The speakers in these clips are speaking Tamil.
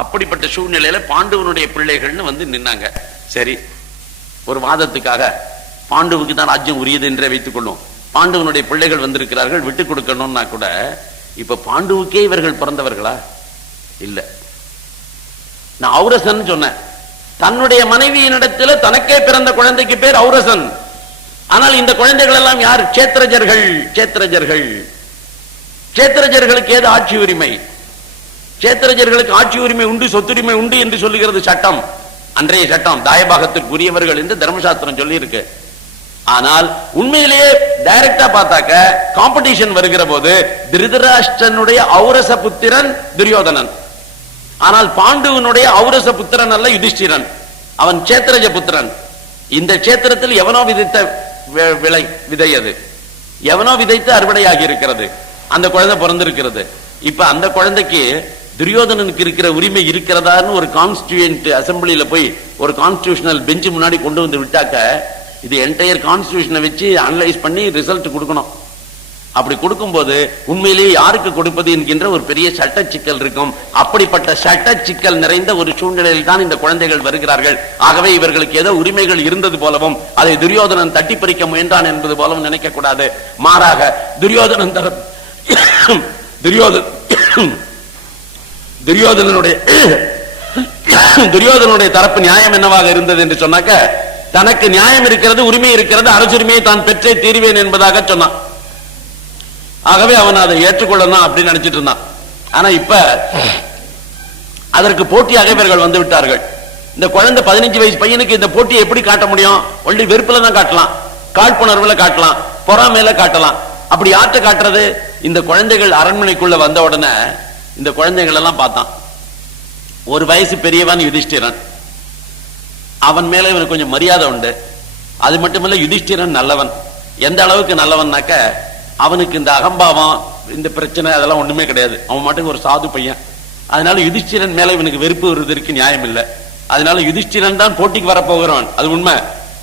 அப்படிப்பட்ட சூழ்நிலையில பாண்டுவனுடைய பிள்ளைகள்னு வந்து நின்னாங்க. சரி, ஒரு வாதத்துக்காக பாண்டுவுக்கு தான் ராஜ்யம் உரியது என்றே வைத்துக் கொள்ளும். பாண்டுவனுடைய பிள்ளைகள் வந்திருக்கிறார்கள், விட்டுக் கொடுக்கணும்னா கூட இப்ப பாண்டுவுக்கே இவர்கள் பிறந்தவர்களா? இல்ல. நான் ஔரசன் சொன்னேன். தன்னுடைய மனைவியினிடத்துல தனக்கே பிறந்த குழந்தைக்கு பேர் ஔரசன். ஆனால் இந்த குழந்தைகள் எல்லாம் யார்? சேத்திரஜர்கள். சேத்திரஜர்கள். சேத்திரஜர்களுக்கு ஏது ஆட்சி உரிமை? சேத்திரஜர்களுக்கு ஆட்சி உரிமை உண்டு, சொத்துரிமை உண்டு என்று சொல்லுகிறது சட்டம். அன்றைய சட்டம் தாயபாகத்திற்குரியவர்கள் என்று தர்மசாஸ்திரம் சொல்லி இருக்கு. ஆனால் உண்மையிலேயே டைரக்டா பார்த்தாக்க காம்படிஷன் வருகிற போது திருதராஷ்டிரனுடைய ஔரச புத்திரன் துரியோதனன். ஆனால் பாண்டுவனுடைய ஔரச புத்திரன் அல்ல யுதிஷ்டிரன், அவன் சேத்திரஜ புத்திரன். இந்த சேத்திரத்தில் எவனோ விதைத்த விதை, அது எவனோ விதைத்து அறுவடையாகி இருக்கிறது. அந்த குழந்தை பிறந்திருக்கிறது. இப்ப அந்த குழந்தைக்கு துரியோதனனுக்கு இருக்கிற உரிமை இருக்கிறதான்னு ஒரு கான்ஸ்டியூயன்ட் அசம்பிளியில போய் ஒரு கான்ஸ்டிடியூஷனல் பெஞ்ச் முன்னாடி கொண்டு வந்து விட்டாக்க இது என்டையர் கான்ஸ்டிடியூஷனை வச்சு அனலைஸ் பண்ணி ரிசல்ட் கொடுக்கணும். அப்படி கொடுக்கும்போது உண்மையிலேயே யாருக்கு கொடுப்பது என்கின்ற ஒரு பெரிய சட்ட சிக்கல் இருக்கும். அப்படிப்பட்ட சட்ட சிக்கல் நிறைந்த ஒரு சூழ்நிலையில் தான் இந்த குழந்தைகள் வருகிறார்கள். ஆகவே இவர்களுக்கு ஏதோ உரிமைகள் இருந்தது போலவும் அதை துரியோதனன் தட்டி பறிக்க முயன்றான் என்பது போலவும் நினைக்க கூடாது. மாறாக துரியோதனுடைய தரப்பு நியாயம் என்னவாக இருந்தது என்று சொன்னாக்க, தனக்கு நியாயம் இருக்கிறது, உரிமை இருக்கிறது, அரசுரிமையை தான் பெற்றே தீர்வேன் என்பதாக சொன்னான். ஆகவே அவன் அதை ஏற்றுக்கொள்ளணும் அப்படின்னு நினைச்சிட்டு இருந்தான். ஆனா இப்ப அதற்கு போட்டியாக இவர்கள் வந்து விட்டார்கள். இந்த குழந்தை 15 வயசு பையனுக்கு இந்த போட்டியை எப்படி காட்ட முடியும்? ஒன்லி வெறுப்புல தான் காட்டலாம், காழ்ப்புணர்வுல காட்டலாம், பொறாமையில காட்டலாம். அப்படி யார்கிட்ட காட்டுறது? இந்த குழந்தைகள் அரண்மனைக்குள்ள வந்த உடனே இந்த குழந்தைகள் எல்லாம் பார்த்தான். ஒரு வயசு பெரியவன் யுதிஷ்டிரன், அவன் மேல இவனுக்கு கொஞ்சம் மரியாதை உண்டு. அது மட்டுமல்ல, யுதிஷ்டிரன் நல்லவன். எந்த அளவுக்கு நல்லவன்னாக்க, அவனுக்கு இந்த அகம்பாவம், இந்த பிரச்சனை அதெல்லாம் ஒண்ணுமே கிடையாது. அவன் மட்டும் ஒரு சாது பையன். அதனால யுதிஷ்டிரன் மேல இவனுக்கு வெறுப்பு வருவதற்கு நியாயம் இல்லை. அதனால யுதிஷ்டிரன் தான் போட்டிக்கு வரப்போகிறவன், அது உண்மை.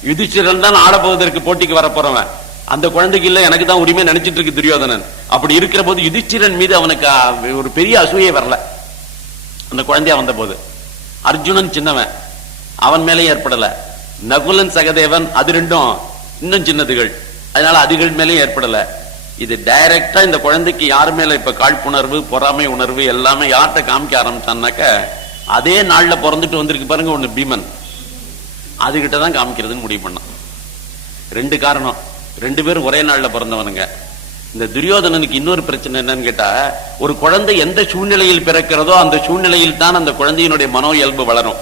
யுதிஷ்டிரன் தான் ஆடப்போவதற்கு போட்டிக்கு வரப்போறவன். அந்த குழந்தைக்கு இல்ல, எனக்கு தான் உரிமை நினைச்சிட்டு இருக்கு துரியோதனன். அப்படி இருக்கிற போது யுதிஷ்டிரன் மீது அவனுக்கு ஒரு பெரிய அசூயை வரல. அந்த குழந்தையா வந்த போது அர்ஜுனன் சின்னவன், அவன் மேலே ஏற்படல. நகுலன் சகதேவன் அது ரெண்டும் இன்னும் சின்னதுகள், அதனால அதுகள் மேலே ஏற்படல. இது டைரக்டா இந்த குழந்தைக்கு யார் மேல இப்ப காழ்ப்புணர்வு, பொறாமை உணர்வு எல்லாமே யார்கிட்ட காமிக்க ஆரம்பிச்சான்னாக்க, அதே நாள்ல பிறந்துட்டு வந்திருக்கு பாருங்க ஒண்ணு பீமன், அதுகிட்டதான் காமிக்கிறதுன்னு முடிவு பண்ணான். 2 காரணம். 2 பேரும் ஒரே நாள்ல பிறந்தவனுங்க. இந்த துரியோதனனுக்கு இன்னொரு பிரச்சனை என்னன்னு கேட்டா, ஒரு குழந்தை எந்த சூழ்நிலையில் பிறக்கிறதோ அந்த சூழ்நிலையில் தான் அந்த குழந்தையினுடைய மனோ இயல்பு வளரும்.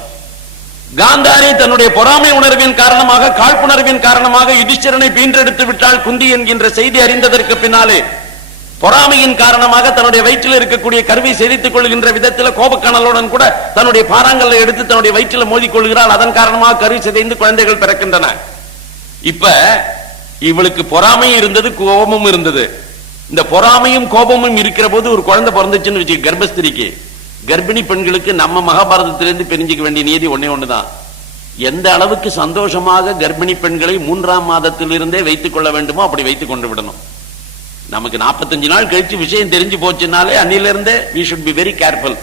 காந்தாரி தன்னுடைய பொறாமை உணர்வின் காரணமாக, காழ்ப்புணர்வின் காரணமாக யுதிஷ்டிரனை பீன்றெடுத்து விட்டால் குந்தி என்கின்ற செய்தி அறிந்ததற்கு பின்னாலே, பொறாமையின் காரணமாக தன்னுடைய வயிற்றில் இருக்கக்கூடிய கருவை செறித்துக் கொள்கின்ற விதத்தில் கோபக்கணலுடன் கூட தன்னுடைய பாறாங்கல்லை எடுத்து தன்னுடைய வயிற்றில் மோதிக் கொள்கிறாள். அதன் காரணமாக கரு சிதைந்து குழந்தைகள் பிறக்கின்றன. இப்ப இவளுக்கு பொறாமையும் இருந்தது, கோபமும் இருந்தது. இந்த பொறாமையும் கோபமும் இருக்கிற போது ஒரு குழந்தை பிறந்துச்சுன்னு வச்சு, கர்ப்பஸ்திரிக்கு, கர்ப்பிணி பெண்களுக்கு நம்ம மகாபாரதத்திலிருந்து தெரிஞ்சுக்க வேண்டிய நீதி ஒன்னே ஒண்ணுதான். எந்த அளவுக்கு சந்தோஷமாக கர்ப்பிணி பெண்களை 3ஆம் மாதத்திலிருந்தே வைத்துக் கொள்ள வேண்டுமோ அப்படி வைத்துக் கொண்டு விடணும். நமக்கு 45 நாள் கழிச்சு விஷயம் தெரிஞ்சு போச்சுனாலே அன்னிலிருந்தே we should be very careful.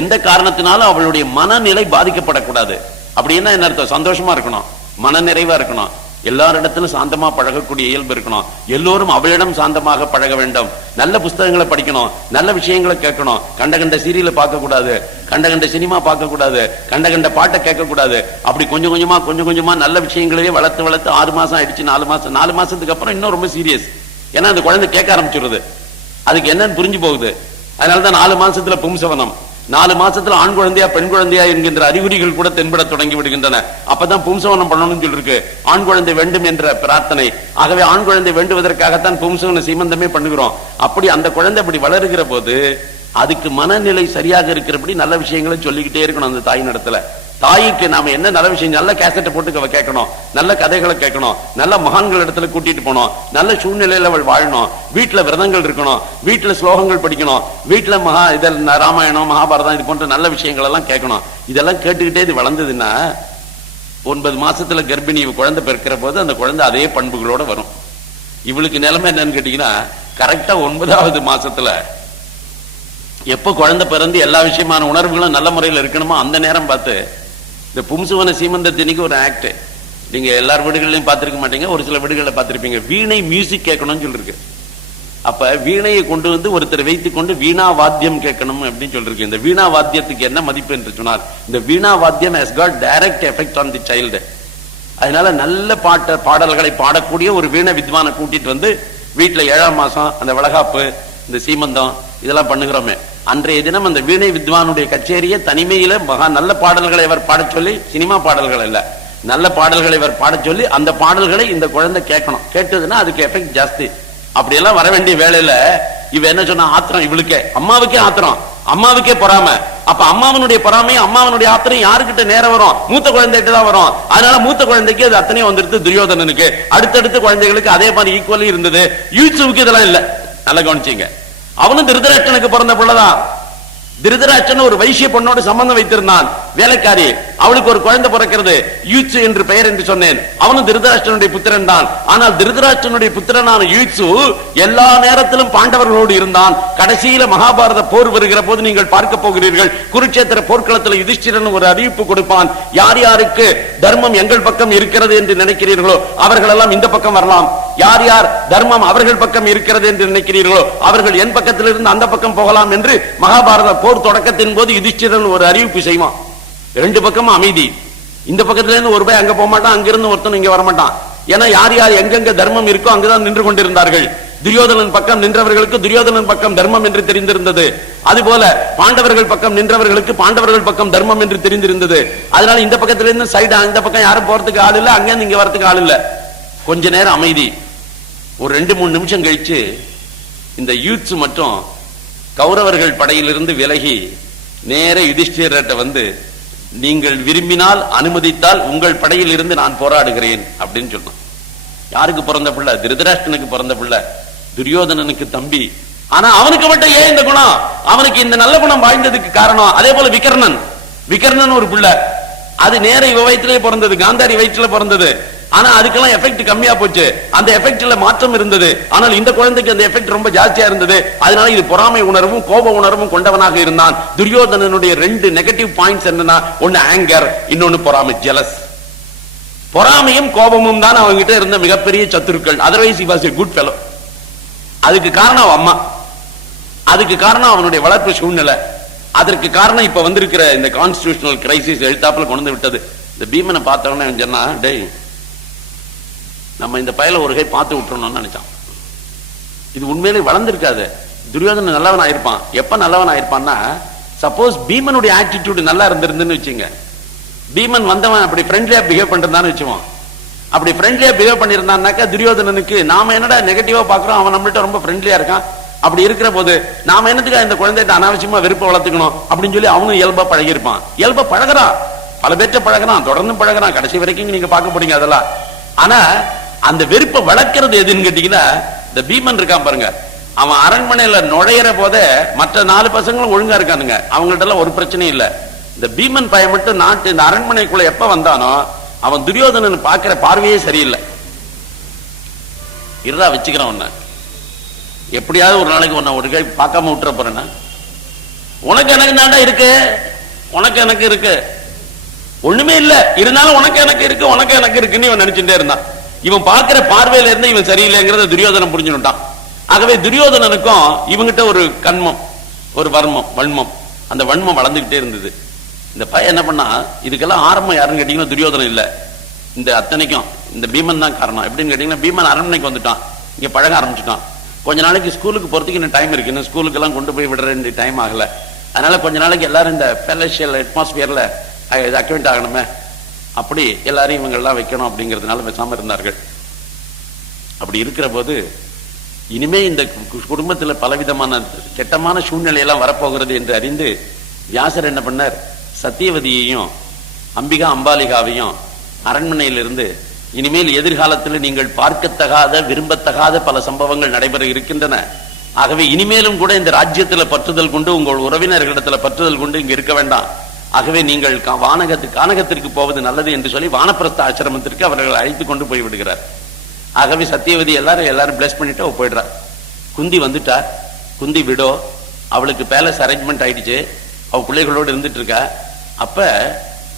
எந்த காரணத்தினாலும் அவளுடைய மனநிலை பாதிக்கப்படக்கூடாது. அப்படின்னா என்ன அர்த்தம்? சந்தோஷமா இருக்கணும், மனநிறைவா இருக்கணும், எல்லாரிடத்திலும் சாந்தமா பழகக்கூடிய இயல்பு இருக்கணும், எல்லோரும் அவளிடம் சாந்தமாக பழக வேண்டும், நல்ல புஸ்தகங்களை படிக்கணும், நல்ல விஷயங்களை கேட்கணும், கண்ட சீரியலை பார்க்க கூடாது, கண்ட சினிமா பார்க்க கூடாது, கண்ட பாட்டை கேட்க கூடாது. அப்படி கொஞ்சம் கொஞ்சமா நல்ல விஷயங்களையே வளர்த்து 6 மாசம் ஆயிடுச்சு, 4 மாசத்துக்கு அப்புறம் இன்னும் ரொம்ப சீரியஸ். ஏன்னா அந்த குழந்தை கேட்க ஆரம்பிச்சுடுது, அதுக்கு என்னன்னு புரிஞ்சு போகுது. அதனாலதான் 4 மாசத்துல பும்சவனம், 4 மாசத்துல ஆண் குழந்தையா பெண் குழந்தையா என்கின்ற அறிகுறிகள் கூட தென்பட தொடங்கி விடுகின்றன. அப்பதான் பும்சவனம் பண்ணணும்னு சொல்லிருக்கு, ஆண் குழந்தை வேண்டும் என்ற பிரார்த்தனை. ஆகவே ஆண் குழந்தை வேண்டுவதற்காகத்தான் பும்சவன சீமந்தமே பண்ணுகிறோம். அப்படி அந்த குழந்தை அப்படி வளருகிற போது அதுக்கு மனநிலை சரியாக இருக்கிறபடி நல்ல விஷயங்களை சொல்லிக்கிட்டே இருக்கணும் அந்த தாயின் இடத்துல. தாய்க்கு நாம என்ன நல்ல விஷயம், நல்ல கேசட்டை போட்டு கேட்கணும், நல்ல கதைகளை கேட்கணும், நல்ல மகான்கள் இடத்துல கூட்டிட்டு போனோம், நல்ல சூழ்நிலையில அவள் வாழணும், வீட்டுல விரதங்கள் இருக்கணும், வீட்டுல ஸ்லோகங்கள் படிக்கணும், வீட்டுல இதெல்லாம் ராமாயணம் மகாபாரதம் இது போன்ற நல்ல விஷயங்கள் எல்லாம் கேட்கணும். இதெல்லாம் கேட்டுக்கிட்டே இது வளர்ந்ததுன்னா 9 மாசத்துல கர்ப்பிணி குழந்தை பிறக்கிற போது அந்த குழந்தை அதே பண்புகளோட வரும். இவளுக்கு நிலைமை என்னன்னு கேட்டீங்கன்னா, கரெக்டா 9வது மாசத்துல எப்ப குழந்தை பிறந்து எல்லா விஷயமான உணர்வுகளும் நல்ல முறையில் இருக்கணுமோ அந்த நேரம் பார்த்து இந்த பும்சுவன சீமந்தத்தினிக்கு ஒரு ஆக்ட் நீங்க எல்லார் வீடுகளையும் பார்த்திருக்க மாட்டீங்க, ஒரு சில வீடுகளில் பார்த்திருப்பீங்க. வீணை மியூசிக் கேட்கணும்னு சொல்லிருக்கு. அப்ப வீணையை கொண்டு வந்து ஒருத்தர் வைத்துக் கொண்டு வீணா வாத்தியம் கேட்கணும் அப்படின்னு சொல்லிருக்கு. இந்த வீணா வாத்தியத்துக்கு என்ன மதிப்பு என்று சொன்னால், இந்த வீணா வாத்தியம் has got direct effect on the child. அதனால நல்ல பாடல்களை பாடக்கூடிய ஒரு வீணை வித்வானை கூட்டிட்டு வந்து வீட்டுல 7ஆம் மாசம் அந்த வளகாப்பு இந்த சீமந்தம் இதெல்லாம் பண்ணுகிறோமே, அன்றைய தினம் அந்த வீணை வித்வானுடைய கச்சேரியை தனிமையில மகா நல்ல பாடல்களை அவர் பாடச் சொல்லி, சினிமா பாடல்கள் இல்ல, நல்ல பாடல்களை அவர் பாடச் சொல்லி அந்த பாடல்களை இந்த குழந்தை கேட்கணும். கேட்டதுன்னா அதுக்கு எஃபெக்ட் ஜாஸ்தி. அப்படியெல்லாம் வர வேண்டிய வேலையில இவ என்ன சொன்னா, ஆத்திரம் இவளுக்கே, அம்மாவுக்கே ஆத்திரம், அம்மாவுக்கே பொறாம. அப்ப அம்மாவனுடைய பொறாமையும் அம்மாவனுடைய ஆத்திரம் யாருக்கிட்ட நேரம் வரும்? மூத்த குழந்தைகிட்ட தான் வரும். அதனால மூத்த குழந்தைக்கு அது அத்தனையும் வந்துருது துரியோதனனுக்கு. அடுத்தடுத்த குழந்தைகளுக்கு அதே மாதிரி ஈக்குவலி இருந்தது. யூசுவுக்கு இதெல்லாம் இல்ல. நல்லா கவனிச்சீங்க. அவனும் திருதராஷ்டிரனுக்கு பிறந்த பிள்ளைதான். திருதராஷ்டிரன் ஒரு வைசிய பொண்ணோடு சம்பந்தம் வைத்திருந்தான், வேலைக்காரி. அவளுக்கு ஒரு குழந்தை பிறக்கிறது, யூச்சு என்று பெயர் என்று சொன்னேன். அவனும் திருதராஷ்டிரனுடைய புத்திரன் தான். ஆனால் திருதராஷ்டிரனுடைய புத்திரனான யூச்சு எல்லா நேரத்திலும் பாண்டவர்களோடு இருந்தான். கடைசியில மகாபாரத போர் வருகிற போது நீங்கள் பார்க்க போகிறீர்கள், குருட்சேத்திர போர்க்களத்தில் யுதிஷ்டிரன் ஒரு அறிவிப்பு கொடுப்பான். யார் யாருக்கு தர்மம் எங்கள் பக்கம் இருக்கிறது என்று நினைக்கிறீர்களோ அவர்கள் எல்லாம் இந்த பக்கம் வரலாம், யார் யார் தர்மம் அவர்கள் பக்கம் இருக்கிறது என்று நினைக்கிறீர்களோ அவர்கள் என் பக்கத்திலிருந்து அந்த பக்கம் போகலாம் என்று மகாபாரத போர் தொடக்கத்தின் போது யுதிஷ்டிரன் ஒரு அறிவிப்பு செய்வான். ரெண்டு பக்கமும் அமைதி. இந்த பக்கத்துல இருந்து ஒரு போய் அங்க போக மாட்டான், அங்கிருந்து ஒருத்தன் இங்க வரமாட்டான். ஏன்னா யார் யார் எங்கெங்க தர்மம் இருக்கோ அங்குதான் நின்று கொண்டிருந்தார்கள். துரியோதனன் பக்கம் நின்றவர்களுக்கு துரியோதனன் பக்கம் தர்மம் என்று தெரிந்திருந்தது. அதுபோல பாண்டவர்கள் பக்கம் நின்றவர்களுக்கு பாண்டவர்கள் பக்கம் தர்மம் என்று தெரிந்திருந்தது. அதனால இந்த பக்கத்துல இருந்து சைடு அந்த பக்கம் யாரும் போறதுக்கு ஆள் இல்ல, அங்க இங்க வரதுக்கு ஆள் இல்ல. கொஞ்ச நேரம் அமைதி. ஒரு 2-3 நிமிஷம் கழிச்சு இந்த யூத்ஸ் மட்டும் கௌரவர்கள் படையிலிருந்து விலகி நேர யுதிஷ்டிரர்கிட்ட வந்து, நீங்கள் விரும்பினால் அனுமதித்தால் உங்கள் படையில் இருந்து நான் போராடுகிறேன் அப்படின்னு சொன்னான். யாருக்கு பிறந்த பிள்ளை? திருதராஷ்டிரனுக்கு பிறந்த பிள்ளை, துரியோதனனுக்கு தம்பி. ஆனா அவனுக்கு மட்டும் ஏன் இந்த குணம்? அவனுக்கு இந்த நல்ல குணம் வாய்ந்ததுக்கு காரணம். அதே போல விகர்ணன் ஒரு பிள்ளை, அது நேர இவ வயிற்றிலே பிறந்தது, காந்தாரி வயிற்றுல பிறந்தது. ஆனா அதுக்கெல்லாம் எஃபெக்ட் கம்மியா போச்சு, அந்த எஃபெக்ட்ல மாற்றம் இருந்தது. ஆனால் இந்த குழந்தைக்கு அந்த எஃபெக்ட் ரொம்ப ஜாஸ்தியா இருந்தது. அதனால இது பொறாமை உணர்வும் கோப உணர்வும் கொண்டவனாக இருந்தான். துரியோதனனுடைய 2 நெகட்டிவ் பாயிண்ட்ஸ் என்னன்னா, ஒன்னு ஆங்கர், இன்னொன்னு பொறாமை, ஜெலஸ். பொறாமையும் கோபமும் தான் அவங்கிட்ட இருந்த மிகப்பெரிய சத்துருக்கள். Otherwise he was a good fellow. அதுக்கு காரணம் அம்மா, அதுக்கு காரணம் அவனுடைய வளர்ப்பு சூழ்நிலை, அதற்கு காரணம் இப்ப வந்திருக்கிற இந்த கான்ஸ்டிடியூஷனல் கிரைசிஸ் எழுத்தாப்புல கொண்டு விட்டது. இந்த பீமனை பார்த்தவனே சொன்னா, டேய் நம்ம இந்த பயல ஒரு கை பார்த்து விட்டுறணும்னு நினைச்சான். இது உண்மையிலே வளர்ந்திருக்காது. துரியோதனன் நல்லவன் ஆயிருப்பான். எப்ப நல்லவன் ஆயிருப்பான்னா, சப்போஸ் பீமனுடைய ஆட்டிடியூட் நல்லா இருந்திருந்துன்னு வச்சுங்க, பீமன் வந்தவன் அப்படி ஃப்ரெண்ட்லியா பிஹேவ் பண்றதான்னு வச்சுவோம். அப்படி ஃப்ரெண்ட்லியா பிஹேவ் பண்ணிருந்தான்னாக்கா துரியோதனனுக்கு நாம என்னடா நெகட்டிவா பாக்குறோம், அவன் நம்மள்ட்ட ரொம்ப ஃப்ரெண்ட்லியா இருக்கான், அப்படி இருக்கிற போது நாம என்னத்துக்கு இந்த குழந்தைகிட்ட அனாவசியமா வெறுப்பை வளர்த்துக்கணும் அப்படின்னு சொல்லி அவனும் இயல்பா பழகிருப்பான். இயல்பா பழகிறான், பல பேர்ட்ட பழகிறான், தொடர்ந்து பழகிறான், கடைசி வரைக்கும் நீங்க பார்க்க போறீங்க அதெல்லாம். ஆனா அந்த வெறுப்பை வளர்க்கிறது எதுன்னு கேட்டீங்கன்னா, இந்த பீமன் இருக்கான் பாருங்க, அவன் அரண்மனையில நுழையிற போதே மற்ற 4 பசங்களும் ஒழுங்கா இருக்கானுங்க, அவங்கள்ட்ட எல்லாம் ஒரு பிரச்சனையும் இல்ல. இந்த பீமன் பையன் மட்டும் நாட்டு இந்த அரண்மனைக்குள்ள எப்ப வந்தானோ அவன் துரியோதனன் பாக்குற பார்வையே சரியில்லை. இருடா வச்சுக்கிறான், உன்ன எப்படியாவது ஒரு நாளைக்கு உன்ன ஒரு கை பார்க்காம விட்டுற போறேன்னா, உனக்கு எனக்கு தாண்டா இருக்கு, உனக்கு எனக்கு இருக்கு, ஒண்ணுமே இல்ல இருந்தாலும் உனக்கு எனக்கு இருக்கு, உனக்கு எனக்கு இருக்குன்னு இவன் நினைச்சுட்டே இருந்தான். இவன் பார்க்கிற பார்வையில இருந்து இவன் சரியில்லைங்கிறத துரியோதனன் புரிஞ்சுட்டான். ஆகவே துரியோதனனுக்கும் இவங்கிட்ட ஒரு கண்மம், ஒரு வன்மம், அந்த வன்மம் வளர்ந்துகிட்டே இருந்தது. இந்த பையன் என்ன பண்ணா, இதுக்கெல்லாம் ஆரம்பம் யாருன்னு கேட்டீங்கன்னா துரியோதனன் இல்ல, இந்த அத்தனைக்கும் இந்த பீமன் தான் காரணம். எப்படின்னு கேட்டீங்கன்னா, பீமன் அரண்மனைக்கு வந்துட்டான், இங்க பழக ஆரம்பிச்சுட்டான். கொஞ்ச நாளைக்கு ஸ்கூலுக்கு போறதுக்கு இன்னும் டைம் இருக்கு, இன்னும் ஸ்கூலுக்கு எல்லாம் கொண்டு போய் விடுற டைம் ஆகல. அதனால கொஞ்ச நாளைக்கு எல்லாரும் இந்த ஃபெலோஷியல் அட்மாஸ்பியர்ல அக்வெண்ட் ஆகணுமே, அப்படி எல்லாரையும் இவங்க எல்லாம் வைக்கணும் அப்படிங்கிறதுனால பேசாம இருந்தார்கள். அப்படி இருக்கிற போது இனிமே இந்த குடும்பத்துல பலவிதமான கெட்டமான சூழ்நிலை எல்லாம் வரப்போகிறது என்று அறிந்து வியாசர் என்ன பண்ணார், சத்தியவதியையும் அம்பிகாவையும் அரண்மனையிலிருந்து, இனிமேல் எதிர்காலத்தில் நீங்கள் பார்க்கத்தகாத விரும்பத்தகாத பல சம்பவங்கள் நடைபெற இருக்கின்றன, ஆகவே இனிமேலும் கூட இந்த ராஜ்யத்தில் பற்றுதல் கொண்டு உங்கள் உறவினர்களிடத்தில் பற்றுதல் கொண்டு இங்க இருக்க வேண்டாம், ஆகவே நீங்கள் கானகத்திற்கு போவது நல்லது என்று சொல்லி வானப்பிரஸ்த ஆசிரமத்திற்கு அவர்கள் அழைத்து கொண்டு போய் விடுகிறார். ஆகவே சத்தியவதி எல்லாரும் பிளஸ் பண்ணிட்டு போயிடுறார். குந்தி வந்துட்டார், குந்தி விடோ, அவளுக்கு பேலஸ் அரேஞ்ச்மெண்ட் ஆயிடுச்சு, அவ பிள்ளைகளோடு இருந்துட்டு இருக்கா. அப்ப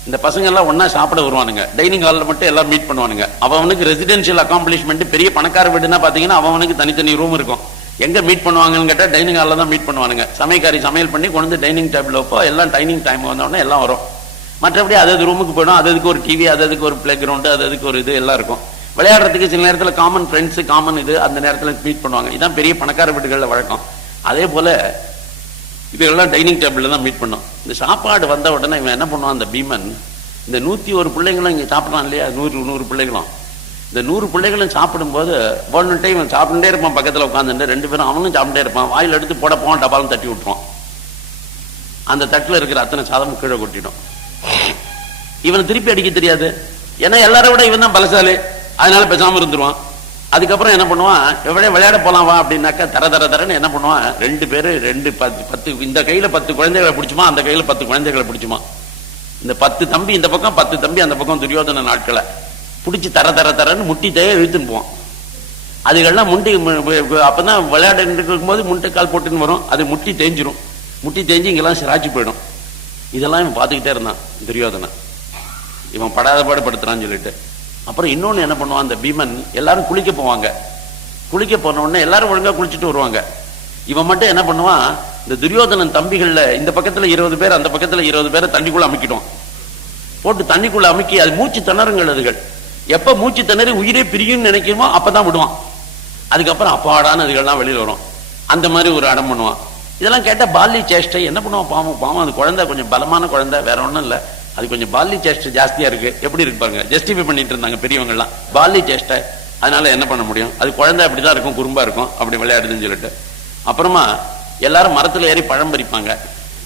இந்த பசங்க எல்லாம் ஒன்னா சாப்பிட வருவானுங்க, டைனிங் ஹாலில் மட்டும் எல்லாம் மீட் பண்ணுவானுங்க. அவனுக்கு ரெசிடென்ஷியல் அக்காம்ப்ளிஷ்மெண்ட், பெரிய பணக்கார வீடுன்னா பாத்தீங்கன்னா அவனுக்கு தனித்தனி ரூம் இருக்கும். எங்க மீட் பண்ணுவாங்கன்னு கேட்டா டைனிங் ஹாலில் தான் மீட் பண்ணுவானுங்க. சமையக்காரி சமையல் பண்ணி கொண்டு டைனிங் டேபிள் வைப்போ, எல்லாம் டைனிங் டைம் வந்தோடனே எல்லாம் வரும். மற்றபடி அது ரூமுக்கு போயிடும், அதுக்கு ஒரு டிவி, அதுக்கு ஒரு பிளே கிரவுண்டு, அதுக்கு ஒரு இது எல்லாம் இருக்கும். விளையாடுறதுக்கு சில நேரத்தில் காமன் ஃப்ரெண்ட்ஸ், காமன் இது அந்த நேரத்தில் மீட் பண்ணுவாங்க. இதுதான் பெரிய பணக்கார வீடுகளில் வழக்கம். அதே போல இதெல்லாம் டைனிங் டேபிள்ல தான் மீட் பண்ணோம். இந்த சாப்பாடு வந்த உடனே இவன் என்ன பண்ணுவான், அந்த பீமன் இந்த 101 பிள்ளைங்களும் இங்கே சாப்பிடலாம் இல்லையா, 100 பிள்ளைகளும், இந்த 100 பிள்ளைகளும் சாப்பிடும்போது ஒன்று டைம் சாப்பிட்டுட்டே இருப்பான், பக்கத்தில் உட்காந்துட்டு 2 பேரும் அவனும் சாப்பிட்டே இருப்பான். வாயில் எடுத்து போட போவான், டபாலும் தட்டி விட்டுருவான். அந்த தட்டில் இருக்கிற அத்தனை சாதமும் கீழே கொட்டிடும். இவன் திருப்பி அடிக்க தெரியாது, ஏன்னா எல்லாரும் விட இவன் தான் பலசாலி, அதனால பேசாம இருந்துருவான். அதுக்கப்புறம் என்ன பண்ணுவான், எவ்வளவு விளையாட போலாம் வா அப்படின்னாக்கா தரன்னு என்ன பண்ணுவான், 2 பேரு 10 இந்த கையில 10 குழந்தைகளை பிடிச்சுமா, அந்த கையில 10 குழந்தைகளை பிடிச்சுமா. இந்த 10 தம்பி இந்த பக்கம், 10 தம்பி அந்த பக்கம், துரியோதன நாட்களை பிடிச்சி தரன்னு முட்டி தேய இழுத்துன்னு போவான். அதுகள்லாம் முண்டி அப்பதான் விளையாட இருக்கும்போது முட்டை கால் போட்டுன்னு வரும், அது முட்டி தேஞ்சிரும். முட்டி தேஞ்சு இங்கெல்லாம் சிராச்சு போயிடும். இதெல்லாம் இவன் பார்த்துக்கிட்டே இருந்தான் துரியோதனன். இவன் படாத பாடு படுத்துறான்னு சொல்லிட்டு அப்புறம் இன்னொன்னு என்ன பண்ணுவான், அந்த பீமன் எல்லாரும் குளிக்க போவாங்க. குளிக்க போன உடனே எல்லாரும் ஒழுங்கா குளிச்சுட்டு வருவாங்க. இவன் மட்டும் என்ன பண்ணுவான், இந்த துரியோதனன் தம்பிகள்ல இந்த பக்கத்துல 20 பேர், அந்த பக்கத்துல 20 பேரை தண்ணிக்குள்ள அமுக்கிடுவான். போட்டு தண்ணிக்குள்ள அமுக்கி அது மூச்சு திணறுங்கள். அதுகள் எப்ப மூச்சு திணறி உயிரே பிரியும் நினைக்கிறோமோ அப்பதான் விடுவான். அதுக்கப்புறம் அப்பாடான அதுகள்லாம் வெளியில வரும். அந்த மாதிரி ஒரு அடம் பண்ணுவான். இதெல்லாம் கேட்டா பால்ய சேஷ்டை. என்ன பண்ணுவான், பாவம் அது குழந்தை கொஞ்சம் பலமான குழந்தை, வேற ஒண்ணும் இல்ல, அது கொஞ்சம் பால்ய சேஷ்டை ஜாஸ்தியா இருக்கு. எப்படி இருக்கு பாருங்க, ஜஸ்டிஃபை பண்ணிட்டு இருந்தாங்க பெரியவங்க எல்லாம், பால்ய சேஷ்டை, அதனால என்ன பண்ண முடியும், அது குழந்தை அப்படிதான் இருக்கும், குறும்பா இருக்கும், அப்படி விளையாடுதுன்னு சொல்லிட்டு. அப்புறமா எல்லாரும் மரத்துல ஏறி பழம் பறிப்பாங்க.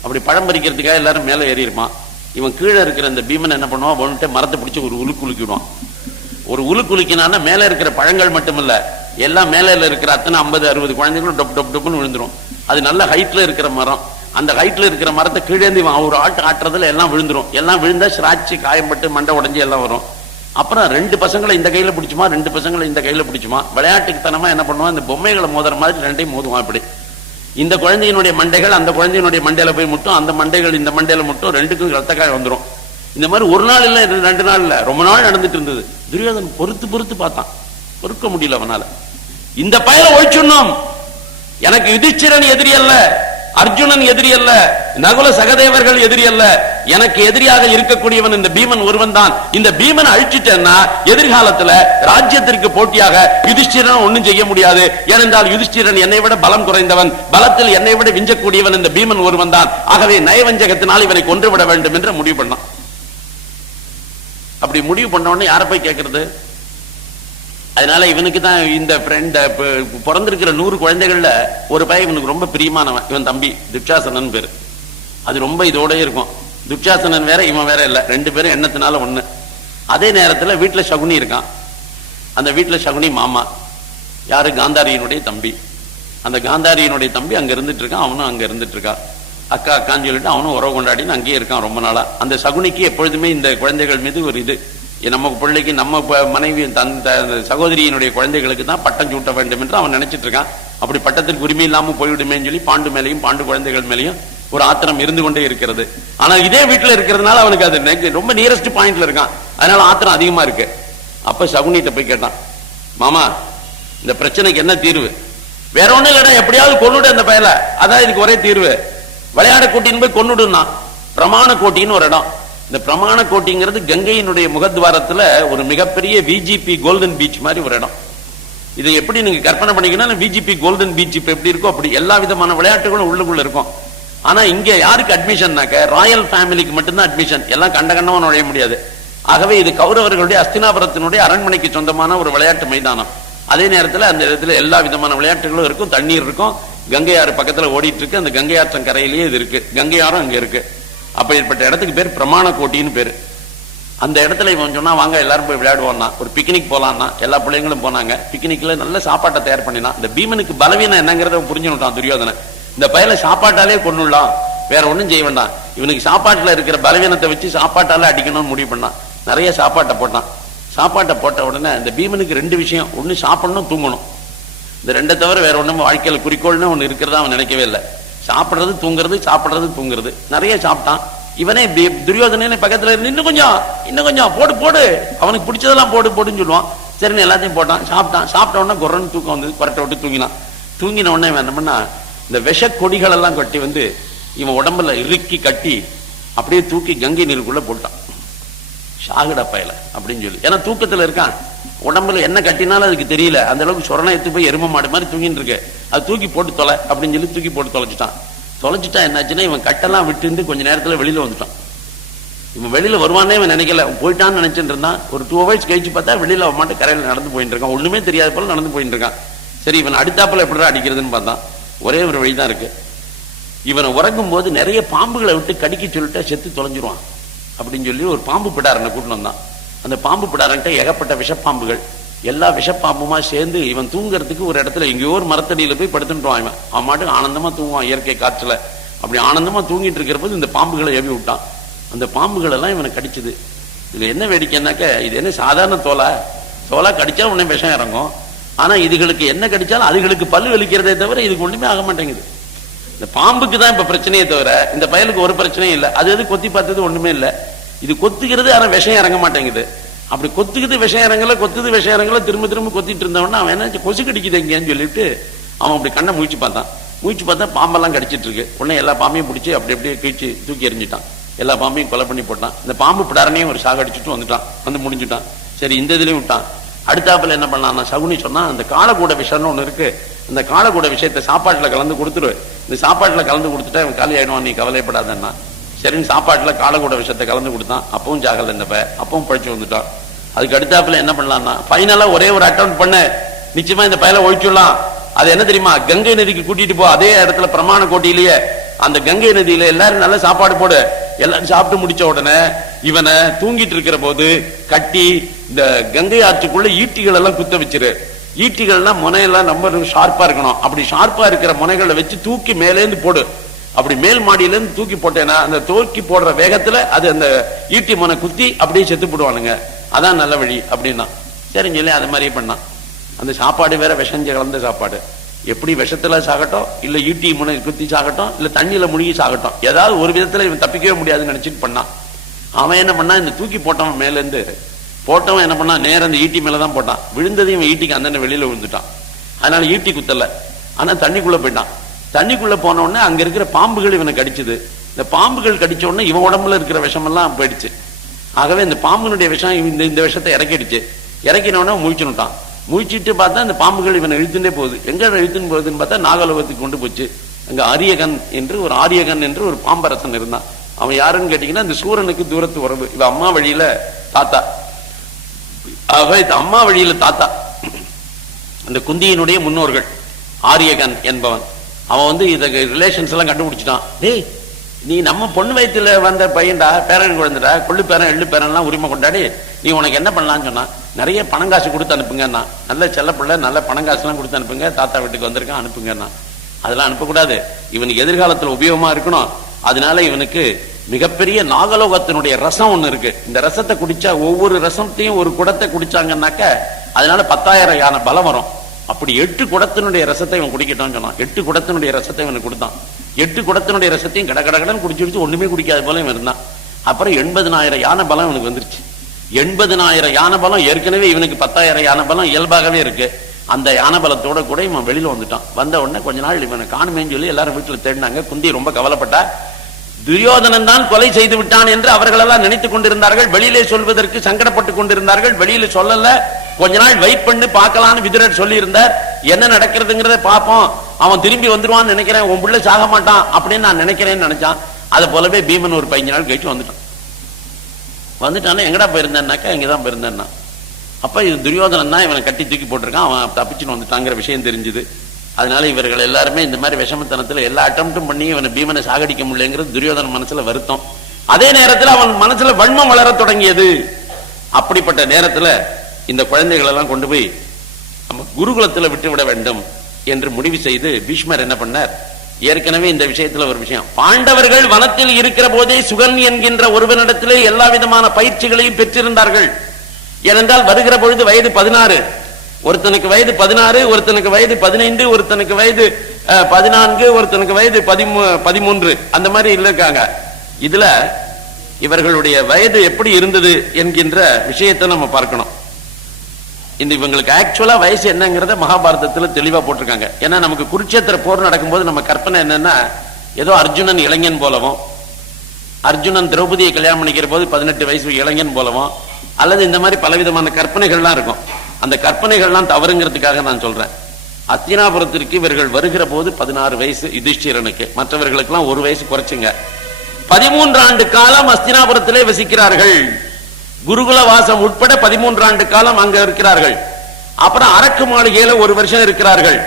அப்படி பழம் பறிக்கிறதுக்காக எல்லாரும் மேல ஏறி இருப்பான். இவன் கீழே இருக்கிற இந்த பீமன் என்ன பண்ணுவான், ஒன்றுட்டு மரத்தை பிடிச்சி ஒரு உலுக்கிடுவான். ஒரு உலுக்குலிக்கினான்னா மேல இருக்கிற பழங்கள் மட்டும் இல்ல, எல்லாம் மேல இருக்கிற அத்தனை 50-60 குழந்தைகளும் டொப் டொப் டொப்னு விழுந்துரும். அது நல்ல ஹைட்ல இருக்கிற மரம். அந்த ஹைட்ல இருக்கிற மரத்தை கீழேந்து ஒரு ஆட்டுறதுல எல்லாம் விழுந்துரும். எல்லாம் விழுந்தா சிராச்சி காயம்பட்டு மண்டை உடஞ்சி எல்லாம் வரும். அப்புறம் 2 பசங்களை இந்த கையில பிடிச்சுமா, 2 பசங்களை இந்த கையில பிடிச்சுமா, விளையாட்டுக்கு தனமா என்ன பண்ணுவான், இந்த பொம்மைகளை மோதுற மாதிரி 2ஐயும் மோதுவான். இப்படி இந்த குழந்தையினுடைய மண்டைகள் அந்த குழந்தையினுடைய மண்டையில போய் முட்டும், அந்த மண்டைகள் இந்த மண்டையில முட்டும், 2க்கும் ரத்த காயம் வந்துடும். இந்த மாதிரி ஒரு நாள் இல்ல, 2 நாள் இல்ல, ரொம்ப நாள் நடந்துட்டு இருந்தது. துரியோதன் பொறுத்து பார்த்தான், பொறுக்க முடியல அவனால. இந்த பயலை ஒழிச்சுடணும், எனக்கு யுதிஷ்டிரன் எதிரி அல்ல, அர்ஜுனன் எதிரி அல்ல, நகுல சகதேவர்கள் எதிரி அல்ல, எனக்கு எதிரியாக இருக்கக்கூடியவன் இந்த பீமன் ஒருவன் தான். இந்த பீமன் அழிச்சிட்டேன்னா எதிர்காலத்துல ராஜ்யத்திற்கு போட்டியாக யுதிஷ்டிரன் ஒண்ணும் செய்ய முடியாது. ஏனென்றால் யுதிஷ்டிரன் என்னை விட பலம் குறைந்தவன், பலத்தில் என்னை விட விஞ்சக்கூடியவன் இந்த பீமன் ஒருவன் தான். ஆகவே நயவஞ்சகத்தினால் இவனை கொன்றுவிட வேண்டும் என்று முடிவு பண்ணான். அப்படி முடிவு பண்ண உடனே யாரை போய் கேட்கறது? அதனால இவனுக்கு தான் இந்த ஃப்ரெண்ட், பிறந்திருக்கிற 100 குழந்தைகள்ல ஒரு பையன் இவனுக்கு ரொம்ப பிரியமானவன், இவன் தம்பி துச்சாசனன் பேரு. அது ரொம்ப இதோட இருக்கும். துச்சாசனன் வேற இவன் வேற இல்ல, 2 பேரும் எண்ணத்தினால ஒண்ணு. அதே நேரத்துல வீட்டுல சகுனி இருக்கான். அந்த வீட்டுல சகுனி மாமா யாரு, காந்தாரியினுடைய தம்பி. அந்த காந்தாரியினுடைய தம்பி அங்க இருந்துட்டு இருக்கான், அவனும் அங்க இருந்துட்டு இருக்கான். அக்கான்னு சொல்லிட்டு அவனும் உறவு கொண்டாடின்னு அங்கேயே இருக்கான் ரொம்ப நாளா. அந்த சகுனிக்கு எப்பொழுதுமே இந்த குழந்தைகள் மீது ஒரு இது, நம்ம பிள்ளைக்கு நம்ம மனைவி தந்த சகோதரியினுடைய குழந்தைகளுக்கு தான் பட்டம் சூட்ட வேண்டும் என்று அவன் நினைச்சிட்டு இருக்கான். அப்படி பட்டத்திற்கு உரிமை இல்லாம போய்விடுமேன்னு சொல்லி பாண்டு மேலையும் பாண்டு குழந்தைகள் மேலையும் ஒரு ஆத்திரம் இருந்து கொண்டே இருக்கிறது. ஆனா இதே வீட்டுல இருக்கிறதுனால அவனுக்கு அது ரொம்ப நியரஸ்ட் பாயிண்ட்ல இருக்கான், அதனால ஆத்திரம் அதிகமா இருக்கு. அப்ப சகுனிட்ட போய் கேட்டான், மாமா இந்த பிரச்சனைக்கு என்ன தீர்வு? வேற ஒண்ணும் இல்லடா, எப்படியாவது கொன்னுடு அந்த பயல, அதான் இதுக்கு ஒரே தீர்வு. விளையாட கோட்டின்னு போய் கொன்னுடுனா. பிரமாண கோட்டின்னு ஒரு இடம். இந்த பிரமாண கோட்டிங்கிறது கங்கையினுடைய முகத்வாரத்துல ஒரு மிகப்பெரிய விஜிபி கோல்டன் பீச் மாதிரி ஒரு இடம். இதை எப்படி நீங்க கற்பனை பண்ணிக்கணும், விஜிபி கோல்டன் பீச் இப்ப எப்படி இருக்கோ அப்படி எல்லா விதமான விளையாட்டுகளும் உள்ளுக்குள்ள இருக்கும். ஆனா இங்க யாருக்கு அட்மிஷன்னாக்க ராயல் ஃபேமிலிக்கு மட்டும்தான் அட்மிஷன், எல்லாம் கண்டமா நுழைய முடியாது. ஆகவே இது கௌரவர்களுடைய அஸ்தினாபுரத்தினுடைய அரண்மனைக்கு சொந்தமான ஒரு விளையாட்டு மைதானம். அதே நேரத்தில் அந்த இடத்துல எல்லா விதமான விளையாட்டுகளும் இருக்கும், தண்ணீர் இருக்கும், கங்கை ஆறு பக்கத்துல ஓடிட்டு இருக்கு, அந்த கங்கை ஆற்றன் கரையிலேயே இது இருக்கு, கங்கை ஆறும் அங்க இருக்கு. அப்படிப்பட்ட இடத்துக்கு பேர் பிரமாண கோட்டின்னு பேரு. அந்த இடத்துல இவன் சொன்னா வாங்க எல்லாரும் போய் விளையாடுவோம்னா, ஒரு பிக்னிக் போலான்னா எல்லா பிள்ளைங்களும் போனாங்க. பிக்னிக்ல நல்ல சாப்பாட்டை தயார் பண்ணினா. இந்த பீமனுக்கு பலவீனம் என்னங்கிறத புரிஞ்சுட்டான் துரியோதனன். இந்த பயலை சாப்பாட்டாலே கொன்னுடலாம், வேற ஒண்ணும் செய்ய வேண்டாம், இவனுக்கு சாப்பாட்டுல இருக்கிற பலவீனத்தை வச்சு சாப்பாட்டால அடிக்கணும்னு முடிவு பண்ணான். நிறைய சாப்பாட்டை போட்டான். சாப்பாட்டை போட்ட உடனே இந்த பீமனுக்கு 2 விஷயம், ஒண்ணு சாப்பிடணும், தூங்கணும். இந்த 2 தவிர வேற ஒண்ணும் வாழ்க்கையில குறிக்கோள்னு ஒண்ணு இருக்கிறதா அவன் நினைக்கவே இல்லை. சாப்பிடுறது தூங்குறது, சாப்பிடுறது தூங்குறது. நிறைய சாப்பிட்டான். இவனே துரியோதனே பக்கத்துல இருந்து இன்னும் கொஞ்சம் போடு போடு, அவனுக்கு பிடிச்சதெல்லாம் போடு போடுன்னு சொல்லுவான். சரின்னு எல்லாத்தையும் போட்டான். சாப்பிட்ட உடனே குரன்னு தூக்கம் வந்து பரட்டை விட்டு தூங்கினான். தூங்கின உடனே இவன் என்ன பண்ணா, இந்த விஷ கொடிகள் எல்லாம் கட்டி வந்து இவன் உடம்புல இறுக்கி கட்டி அப்படியே தூக்கி கங்கை நீருக்குள்ள போட்டான். ஷாகுடா பயல அப்படின்னு சொல்லி. ஏன்னா தூக்கத்துல இருக்கான், உடம்புல என்ன கட்டினாலும் அதுக்கு தெரியல. அந்த அளவுக்கு சொரணை எடுத்து போய் எரும மாடு மாதிரி தூங்கிட்டு இருக்கு. அது தூக்கி போட்டு தொலை அப்படின்னு சொல்லி தூக்கி போட்டு தொலைச்சிட்டா என்னாச்சுன்னா, இவன் கட்டெல்லாம் விட்டு கொஞ்ச நேரத்துல வெளியில வந்துட்டான். இவன் வெளியில வருவானே இவன் நினைக்கல, போயிட்டான்னு நினைச்சிட்டு இருந்தான். ஒரு 2 hours கழிச்சு பார்த்தா வெளியில அவன் மாட்டு கரையில நடந்து போயிட்டு இருக்கான். ஒண்ணுமே தெரியாத போல நடந்து போயிட்டு இருக்கான். சரி, இவன் அடுத்தாப்புல எப்படிதான் அடிக்கிறதுன்னு பார்த்தான். ஒரே ஒரு வழிதான் இருக்கு. இவனை உறங்கும் போது நிறைய பாம்புகளை விட்டு கடிக்க சொல்லிட்டு செத்து தொலைஞ்சிருவான் அப்படின்னு சொல்லி ஒரு பாம்பு பிடாரனை கூட்டிட்டு வந்தான். அந்த பாம்பு பிடாரன்ட்ட ஏகப்பட்ட விஷப்பாம்புகள், எல்லா விஷப்பாம்புமா சேர்ந்து இவன் தூங்குறதுக்கு ஒரு இடத்துல எங்கேயோ ஒரு மரத்தடியில போய் படுத்துட்டுவான். அவன் மாட்டுக்கு ஆனந்தமா தூங்குவான் இயற்கை காற்றுல. அப்படி ஆனந்தமா தூங்கிட்டு இருக்கிற போது இந்த பாம்புகளை ஏவி விட்டான். அந்த பாம்புகள் எல்லாம் இவனை கடிச்சது. இதுல என்ன வேடிக்கைன்னாக்க, இது என்ன சாதாரண தோலா கடிச்சா உடனே விஷம் இறங்கும். ஆனா இதுகளுக்கு என்ன கடிச்சாலும் அதுகளுக்கு பல்லு வலிக்கிறதே தவிர இதுக்கு ஒண்ணுமே ஆக மாட்டேங்குது. இந்த பாம்புக்கு தான் இப்ப பிரச்சனையே தவிர இந்த பயலுக்கு ஒரு பிரச்சனையும் இல்லை. அது எது கொத்தி பார்த்தது ஒண்ணுமே இல்லை. இது கொத்துக்கிறது, ஆனா விஷம் இறங்க மாட்டேங்குது. அப்படி கொத்துக்குது விஷம் இறங்கல, கொத்துது விஷம் இறங்கல, திரும்ப திரும்ப கொத்திட்டு இருந்தவனா அவன் என்ன கொசு கடிக்குது எங்கன்னு சொல்லிட்டு அவன் அப்படி கண்ணை முழிச்சு பார்த்தா பாம்பெல்லாம் கடிச்சிட்டு இருக்கு. உடனே எல்லா பாம்பையும் பிடிச்சி அப்படி அப்படியே கீழ்ச்சி தூக்கி எறிஞ்சிட்டான். எல்லா பாம்பையும் கொலை பண்ணி போட்டான். இந்த பாம்பு பிடாரனையும் ஒரு சாகடிச்சுட்டு வந்து முடிஞ்சுட்டான். சரி, இந்த இதுலயும் விட்டான். அடுத்தாப்புல என்ன பண்ணான், சகுனி சொன்னா, அந்த காலக்கூட விஷயம்னு ஒண்ணு இருக்கு, அந்த காலக்கூட விஷயத்தை சாப்பாட்டுல கலந்து கொடுத்துரு. இந்த சாப்பாட்டுல கலந்து கொடுத்துட்டா இவன் காலி ஆயிடுவான், நீ கவலைப்படாதன்னா. சரின்னு சாப்பாட்டுல காலக்கூட விஷயத்தை கலந்து கொடுத்தான். அப்பவும் ஜாகல இந்த அப்பவும் பழிச்சு வந்துட்டான். அதுக்கு அடுத்தாப்புல என்ன பண்ணலாம்னா, ஃபைனலா ஒரே ஒரு அட்டெம்ப்ட் பண்ண, நிச்சயமா இந்த பயலை ஒழிச்சுடலாம். அது என்ன தெரியுமா, கங்கை நதிக்கு கூட்டிட்டு போ. அதே இடத்துல பிரமாண கோட்டிலேயே அந்த கங்கை நதியில எல்லாரும் நல்ல சாப்பாடு போடு. எல்லாரும் சாப்பிட்டு முடிச்ச உடனே இவனை தூங்கிட்டு இருக்கிற போது கட்டி இந்த கங்கை ஆற்றுக்குள்ள ஈட்டிகள் எல்லாம் குத்த வச்சிரு. ஈட்டிகள்னா முனையெல்லாம் ரொம்ப ஷார்ப்பா இருக்கணும். அப்படி ஷார்ப்பா இருக்கிற முனைகளை வச்சு தூக்கி மேலேந்து போடு. அப்படி மேல் மாடியில இருந்து தூக்கி போட்டேன்னா அந்த தூக்கி போடுற வேகத்துல அது அந்த ஈட்டி முனை குத்தி அப்படியே செத்து போடுவானுங்க. அதான் நல்ல வழி அப்படின்னா. சரின்னு சொல்லி அது மாதிரியே பண்ணான். அந்த சாப்பாடு வேற விஷஞ்சு கலந்த சாப்பாடு. எப்படி விஷத்துல சாகட்டும், இல்ல ஈட்டி முனை குத்தி சாகட்டும், இல்ல தண்ணியில முழுகி சாகட்டும், ஏதாவது ஒரு விதத்துல இவன் தப்பிக்கவே முடியாதுன்னு நினைச்சிட்டு பண்ணான். அவன் என்ன பண்ணா, இந்த தூக்கி போட்டவன் மேல இருந்து போட்டவன் என்ன பண்ணா, நேரம் அந்த ஈட்டி மேலதான் போட்டான். விழுந்ததையும் இவன் ஈட்டிக்கு அந்த வெளியில விழுந்துட்டான். அதனால ஈட்டி குத்தல, ஆனா தண்ணிக்குள்ள போயிட்டான். தண்ணிக்குள்ள போன உடனே அங்க இருக்கிற பாம்புகள் இவனை கடிச்சது. இந்த பாம்புகள் கடிச்ச உடனே இவன் உடம்புல இருக்கிற விஷம் எல்லாம் போயிடுச்சு. ஆகவே இந்த பாம்புனுடைய விஷம் இந்த விஷத்தை இறக்கிடுச்சு. இறக்கின உடனே முழிச்சுட்டான். முழிச்சிட்டு பார்த்தா இந்த பாம்புகள் இவனை இழுத்துட்டே போகுது. எங்க இழுத்துன்னு போகுதுன்னு பார்த்தா நாகலோகத்துக்கு கொண்டு போச்சு. அங்க ஆரியகன் என்று ஒரு பாம்பரசன் இருந்தான். அவன் யாருன்னு கேட்டீங்கன்னா, இந்த சூரனுக்கு தூரத்து உறவு. இவ அம்மா வழியில தாத்தா. அம்மா வழியில தாத்தா அந்த குந்தியினுடைய முன்னோர்கள் ஆரியகன் என்பவன். அவன் வந்து இத ரிலேஷன்ஸ் எல்லாம் கண்டுபிடிச்சிட்டான். டேய், நீ நம்ம பொண்ணு வயிற்றுல வந்த பையன்டா, பேரன் குழந்தைடா, கொள்ளு பேரன் எள்ளு பேரன் எல்லாம் உரிமை கொண்டாடி நீ உனக்கு என்ன பண்ணலான்னு சொன்னா, நிறைய பணங்காசு கொடுத்து அனுப்புங்கன்னா, நல்ல செல்ல பிள்ளை, நல்ல பணங்காசு எல்லாம் கொடுத்து அனுப்புங்க, தாத்தா வீட்டுக்கு வந்திருக்கான் அனுப்புங்கன்னா. அதெல்லாம் அனுப்பக்கூடாது, இவனுக்கு எதிர்காலத்துல உபயோகமா இருக்கணும். அதனால இவனுக்கு மிகப்பெரிய நாகலோகத்தினுடைய ரசம் ஒண்ணு இருக்கு. இந்த ரசத்தை குடிச்சா, ஒவ்வொரு ரசத்தையும் ஒரு குடத்தை குடிச்சாங்கன்னாக்க அதனால 10,000 யானை பலம் வரும். அப்படி 8 குடத்தினுடைய ரசத்தை இவன் குடிக்கட்டான்னு சொன்னான். 8 குடத்தினுடைய ரசத்தை இவனுக்கு கொடுத்தான். 8 குடத்தினுடைய ரசத்தையும் கடகடகடன் குடிச்சு ஒண்ணுமே குடிக்காத போல இவன் இருந்தான். அப்புறம் 80,000 யானை பலம் இவனுக்கு வந்துருச்சு. 80,000 யானை பலம், ஏற்கனவே இவனுக்கு 10,000 யானை பலம் இயல்பாகவே இருக்கு. அந்த யானை பலத்தோட கூட இவன் வெளியில வந்துட்டான். வந்த உடனே கொஞ்ச நாள் இவனை காணுமேன்னு சொல்லி எல்லாரும் வீட்டுல தேடினாங்க. குந்தி ரொம்ப கவலைப்பட்டா. துரியோதனன் தான் கொலை செய்து விட்டான் என்று அவர்கள் எல்லாம் நினைத்துக் கொண்டிருந்தார்கள். வெளியிலே சொல்வதற்கு சங்கடப்பட்டு கொண்டிருந்தார்கள். வெளியில சொல்லல. கொஞ்ச நாள் வெயிட் பண்ணி பார்க்கலான்னு விதுரர் சொல்லி இருந்தார். என்ன நடக்கிறதுங்கிறத பார்ப்போம், அவன் திரும்பி வந்துருவான்னு நினைக்கிறேன், உன் பிள்ளை சாக மாட்டான் அப்படின்னு நான் நினைக்கிறேன்னு நினைச்சான். அதை போலவே பீமன் ஒரு 15 நாள் கழிச்சு வந்துட்டான். எங்கடா போயிருந்தேன்னாக்கா, இங்கதான் போயிருந்தேன்னா. அப்ப இது துரியோதனன் தான் இவனை கட்டி தூக்கி போட்டிருக்கான். அவன் தப்பிச்சுன்னு வந்துட்டாங்கிற விஷயம் தெரிஞ்சுது. அதனால இவர்கள் எல்லாருமே இந்த மாதிரி விஷமத்தனத்துல எல்லா அட்டம்ப்டும் பண்ணி இவனை பீமனை சாகடிக்க முடியலங்கிறது துரியோதன மனசுல வருத்தம். அதே நேரத்தில் அவன் மனசுல வன்மம் வளர தொடங்கியது. அப்படிப்பட்ட நேரத்துல இந்த குழந்தைகள் எல்லாம் கொண்டு போய் நம்ம குருகுலத்துல விட்டுவிட வேண்டும் என்று முடிவு செய்து பீஷ்மர் என்ன பண்ணார், ஏற்கனவே இந்த விஷயத்துல ஒரு விஷயம், பாண்டவர்கள் வனத்தில் இருக்கிற போதே சுகன் என்கின்ற ஒருவனிடத்திலே எல்லா விதமான பயிற்சிகளையும் பெற்றிருந்தார்கள். ஏனென்றால் வருகிற பொழுது வயது 16, ஒருத்தனுக்கு வயது 16, ஒருத்தனுக்கு வயது 15, ஒருத்தனுக்கு வயது 14, ஒருத்தனுக்கு வயது 13, அந்த மாதிரி இருக்காங்க. இதுல இவர்களுடைய வயது எப்படி இருந்தது என்கின்ற விஷயத்தை நம்ம பார்க்கணும். இந்த இவங்களுக்கு ஆக்சுவலா வயசு என்னங்கிறத மகாபாரதத்துல தெளிவா போட்டிருக்காங்க. ஏன்னா நமக்கு குருட்சேத்திர போர் நடக்கும்போது நம்ம கற்பனை என்னன்னா, ஏதோ அர்ஜுனன் இளைஞன் போலவும், அர்ஜுனன் திரௌபதியை கல்யாணம் பண்ணிக்கிற போது 18 வயசு இளைஞன் போலவும், அல்லது இந்த மாதிரி பலவிதமான கற்பனைகள்லாம் இருக்கும். அந்த கற்பனைகள்லாம் தவறுங்கிறதுக்காக நான் சொல்றேன். அஸ்தினாபுரத்திற்கு இவர்கள் வருகிற போது 16 வயசு யுதிஷ்டிரனுக்கு, மற்றவர்களுக்கெல்லாம் 1 வயசு குறைச்சுங்க. 13 ஆண்டு காலம் அஸ்தினாபுரத்திலே வசிக்கிறார்கள். குருகுல வாசம் உட்பட 13 ஆண்டு காலம் அங்க இருக்கிறார்கள். அப்புறம் அரக்கு மாளிகையில 1 வருஷம் இருக்கிறார்கள்.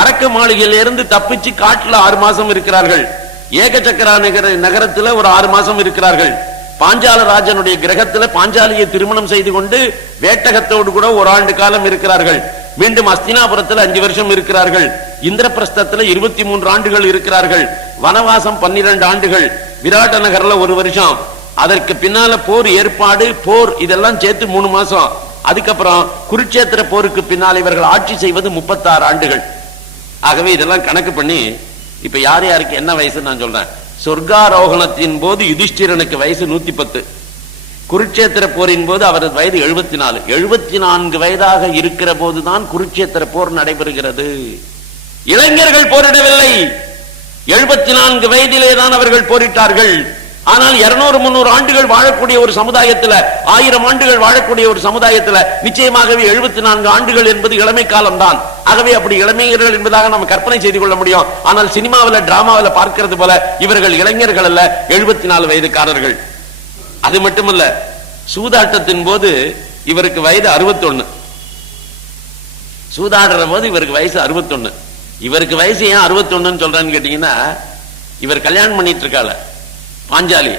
அரக்கு மாளிகையில இருந்து தப்பிச்சு காட்டுல 6 மாசம் இருக்கிறார்கள். ஏகசக்கரா நகரத்துல ஒரு 6 மாசம் இருக்கிறார்கள். பாஞ்சால ராஜனுடைய கிரகத்துல பாஞ்சாலியை திருமணம் செய்து கொண்டு வேட்டகத்தோடு கூட 1 ஆண்டு காலம் இருக்கிறார்கள். மீண்டும் அஸ்தினாபுரத்தில் 5 வருஷம் இருக்கிறார்கள். இந்திரபிரஸ்தத்தில் 23 ஆண்டுகள் இருக்கிறார்கள். வனவாசம் 12 ஆண்டுகள். விராட்ட நகர்ல 1 வருஷம். அதற்கு பின்னால போர் ஏற்பாடு, போர் இதெல்லாம் சேர்த்து 3 மாசம். அதுக்கப்புறம் குருட்சேத்திர போருக்கு பின்னால் இவர்கள் ஆட்சி செய்வது 36 ஆண்டுகள். ஆகவே இதெல்லாம் கணக்கு பண்ணி இப்ப யார் யாருக்கு என்ன வயசு நான் சொல்றேன். சொர்க்காரோகணத்தின் போது யுதிஷ்டிரனுக்கு வயசு 110. குருட்சேத்திர போரின் போது அவரது வயது 74. 74 வயதாக இருக்கிற போதுதான் குருட்சேத்திர போர் நடைபெறுகிறது. இளைஞர்கள் போரிடவில்லை. 74 வயதிலே தான் அவர்கள் போரிட்டார்கள். ஆனால் 200-300 ஆண்டுகள் வாழக்கூடிய ஒரு சமுதாயத்தில், 1000 ஆண்டுகள் வாழக்கூடிய ஒரு சமுதாயத்தில் நிச்சயமாகவே 74 ஆண்டுகள் என்பது இளமை காலம் தான். ஆகவே அப்படி இளமையர்கள் என்பதாக நம்ம கற்பனை செய்து கொள்ள முடியும். ஆனால் சினிமாவில் டிராமாவில் பார்க்கிறது போல இவர்கள் இளைஞர்கள் அல்ல, 74 வயதுக்காரர்கள். அது மட்டுமல்ல, சூதாட்டத்தின் போது இவருக்கு வயது 61. சூதாடுற போது இவருக்கு வயசு 61. இவருக்கு வயசு ஏன் 61 சொல்றேன்னு கேட்டீங்கன்னா, இவர் கல்யாணம் பண்ணிட்டு இருக்கால பாஞ்சாலி,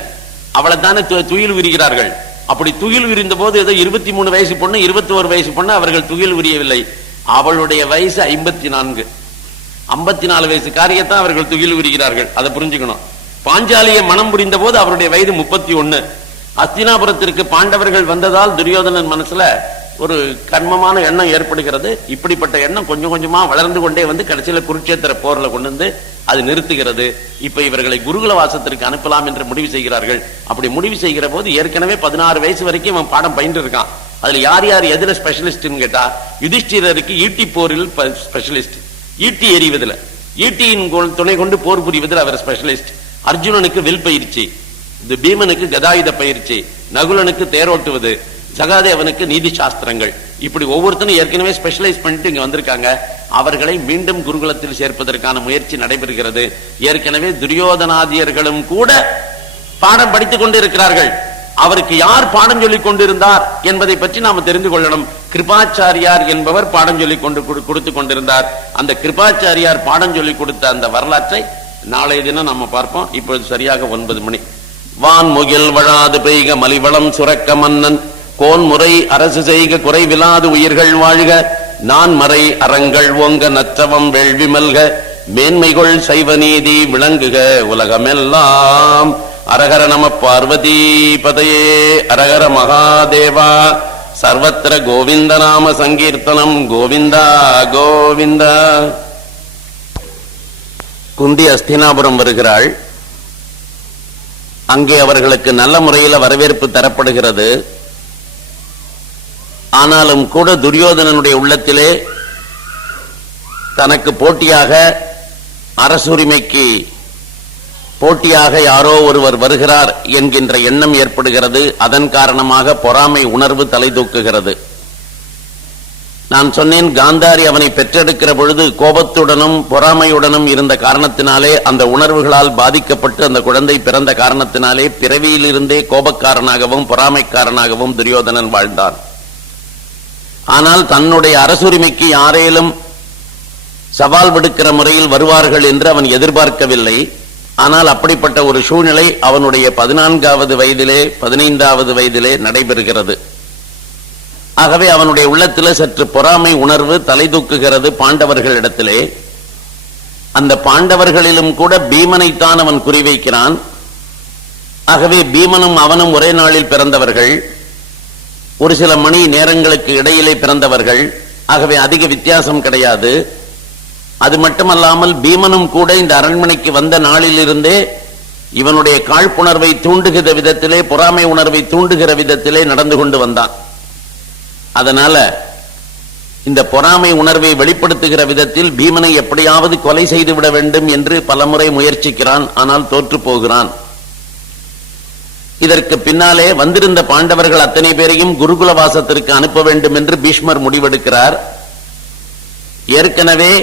அவளை தானே துயில் விரிகிறார்கள். அப்படி துயில் விரிந்த போது ஏதோ 23 வயசு பொண்ணு, 21 வயசு பொண்ணு அவர்கள் துயில் விரியவில்லை. அவளுடைய வயசு 54. 54 வயசு காரியத்தான் அவர்கள் துயில் விரிகிறார்கள். அதை புரிஞ்சுக்கணும். பாஞ்சாலியை மனம் புரிந்த போது அவருடைய வயது 31. அஸ்தினாபுரத்திற்கு பாண்டவர்கள் வந்ததால் துரியோதனன் மனசுல ஒரு கர்மமான எண்ணம் ஏற்படுகிறது. இப்படிப்பட்ட எண்ணம் கொஞ்சம் கொஞ்சமா வளர்ந்து கொண்டே வந்து கடைசியில குருட்சேத்திர போர்ல கொண்டு வந்து அது நிறுத்துகிறது. இப்ப இவர்களை குருகுல வாசத்திற்கு அனுப்பலாம் என்று முடிவு செய்கிறார்கள். அப்படி முடிவு செய்கிற போது ஏற்கனவே 16 வயசு வரைக்கும் இவன் பாடம் பயின்று இருக்கான். அதுல யார் யார் எதுல ஸ்பெஷலிஸ்ட் கேட்டா, யுதிஷ்டிரருக்கு ஈட்டி போரில் ஸ்பெஷலிஸ்ட், ஈட்டி எறிவதில், ஈட்டியின் துணை கொண்டு போர் புரிவதில் அவர் ஸ்பெஷலிஸ்ட். அர்ஜுனனுக்கு வில் பயிற்சி, பீமனுக்கு கதாயுத பயிற்சி, நகுலனுக்கு தேரோட்டுவது, சகாதேவனுக்கு நீதி சாஸ்திரங்கள். இப்படி ஒவ்வொருத்தரும் ஏற்கனவே ஸ்பெஷலைஸ் பண்ணிட்டு இங்க வந்திருக்காங்க. அவர்களை மீண்டும் குருகுலத்தில் சேர்ப்பதற்கான முயற்சி நடைபெறுகிறது. ஏற்கனவே துரியோதனாதியர்களும் கூட பாடம் படித்துக் கொண்டு இருக்கிறார்கள். அவருக்கு யார் பாடம் சொல்லிக் கொண்டிருந்தார் என்பதை பற்றி நாம் தெரிந்து கொள்ளணும். கிருபாச்சாரியார் என்பவர் பாடம் சொல்லிக் கொடுத்து கொண்டிருந்தார். அந்த கிருபாச்சாரியார் பாடம் சொல்லிக் கொடுத்த அந்த வரலாற்றை நாளைய தினம் நம்ம பார்ப்போம். இப்பொழுது சரியாக 9 மணி. வான்முகில் வழாது பெய்க மலிவளம் சுரக்க மன்னன் கோன்முறை அரசு செய்க குறைவிலாது உயிர்கள் வாழ்க நான் மறை அறங்கள் ஓங்க நற்றவம் வேள்வி மல்க மேன்மைகள் சைவ நீதி விளங்குக உலகமெல்லாம். அரகர நம பார்வதி பதையே. அரகர மகாதேவா. சர்வத்திர கோவிந்த நாம சங்கீர்த்தனம். கோவிந்தா கோவிந்தா. குந்தி அஸ்தினாபுரம் வருகிறாள். அங்கே அவர்களுக்கு நல்ல முறையில் வரவேற்பு தரப்படுகிறது. ஆனாலும் கூட துரியோதனனுடைய உள்ளத்திலே தனக்கு போட்டியாக, அரசுரிமைக்கு போட்டியாக யாரோ ஒருவர் வருகிறார் என்கின்ற எண்ணம் ஏற்படுகிறது. அதன் காரணமாக பொறாமை உணர்வு தலை தூக்குகிறது. நான் சொன்னேன், காந்தாரி அவனை பெற்றெடுக்கிற பொழுது கோபத்துடனும் பொறாமையுடனும் இருந்த காரணத்தினாலே, அந்த உணர்வுகளால் பாதிக்கப்பட்டு அந்த குழந்தை பிறந்த காரணத்தினாலே பிறவியிலிருந்தே கோபக்காரனாகவும் பொறாமைக்காரனாகவும் துரியோதனன் வாழ்ந்தான். ஆனால் தன்னுடைய அரசுரிமைக்கு யாரேலும் சவால் விடுக்கிற முறையில் வருவார்கள் என்று அவன் எதிர்பார்க்கவில்லை. ஆனால் அப்படிப்பட்ட ஒரு சூழ்நிலை அவனுடைய 14வது வயதிலே 15வது வயதிலே நடைபெறுகிறது. ஆகவே அவனுடைய உள்ளத்தில் சற்று பொறாமை உணர்வு தலை தூக்குகிறது பாண்டவர்களிடத்திலே. அந்த பாண்டவர்களிலும் கூட பீமனைத்தான் அவன் குறிவைக்கிறான். ஆகவே பீமனும் அவனும் ஒரே நாளில் பிறந்தவர்கள், ஒரு சில மணி நேரங்களுக்கு இடையிலே பிறந்தவர்கள். ஆகவே அதிக வித்தியாசம் கிடையாது. அது மட்டுமல்லாமல் பீமனும் கூட இந்த அரண்மனைக்கு வந்த நாளிலிருந்தே இவனுடைய காழ்ப்புணர்வை தூண்டுகிற விதத்திலே, பொறாமை உணர்வை தூண்டுகிற விதத்திலே நடந்து கொண்டு வந்தான். அதனால இந்த பொறாமை உணர்வை வெளிப்படுத்துகிற விதத்தில் பீமனை எப்படியாவது கொலை செய்துவிட வேண்டும் என்று பலமுறை முயற்சிக்கிறான். ஆனால் தோற்று போகிறான். இதற்கு பின்னாலே வந்திருந்த பாண்டவர்கள் அத்தனை பேரையும் குருகுல வாசத்திற்கு அனுப்ப வேண்டும் என்று பீஷ்மர் முடிவெடுக்கிறார். ஏற்கனவே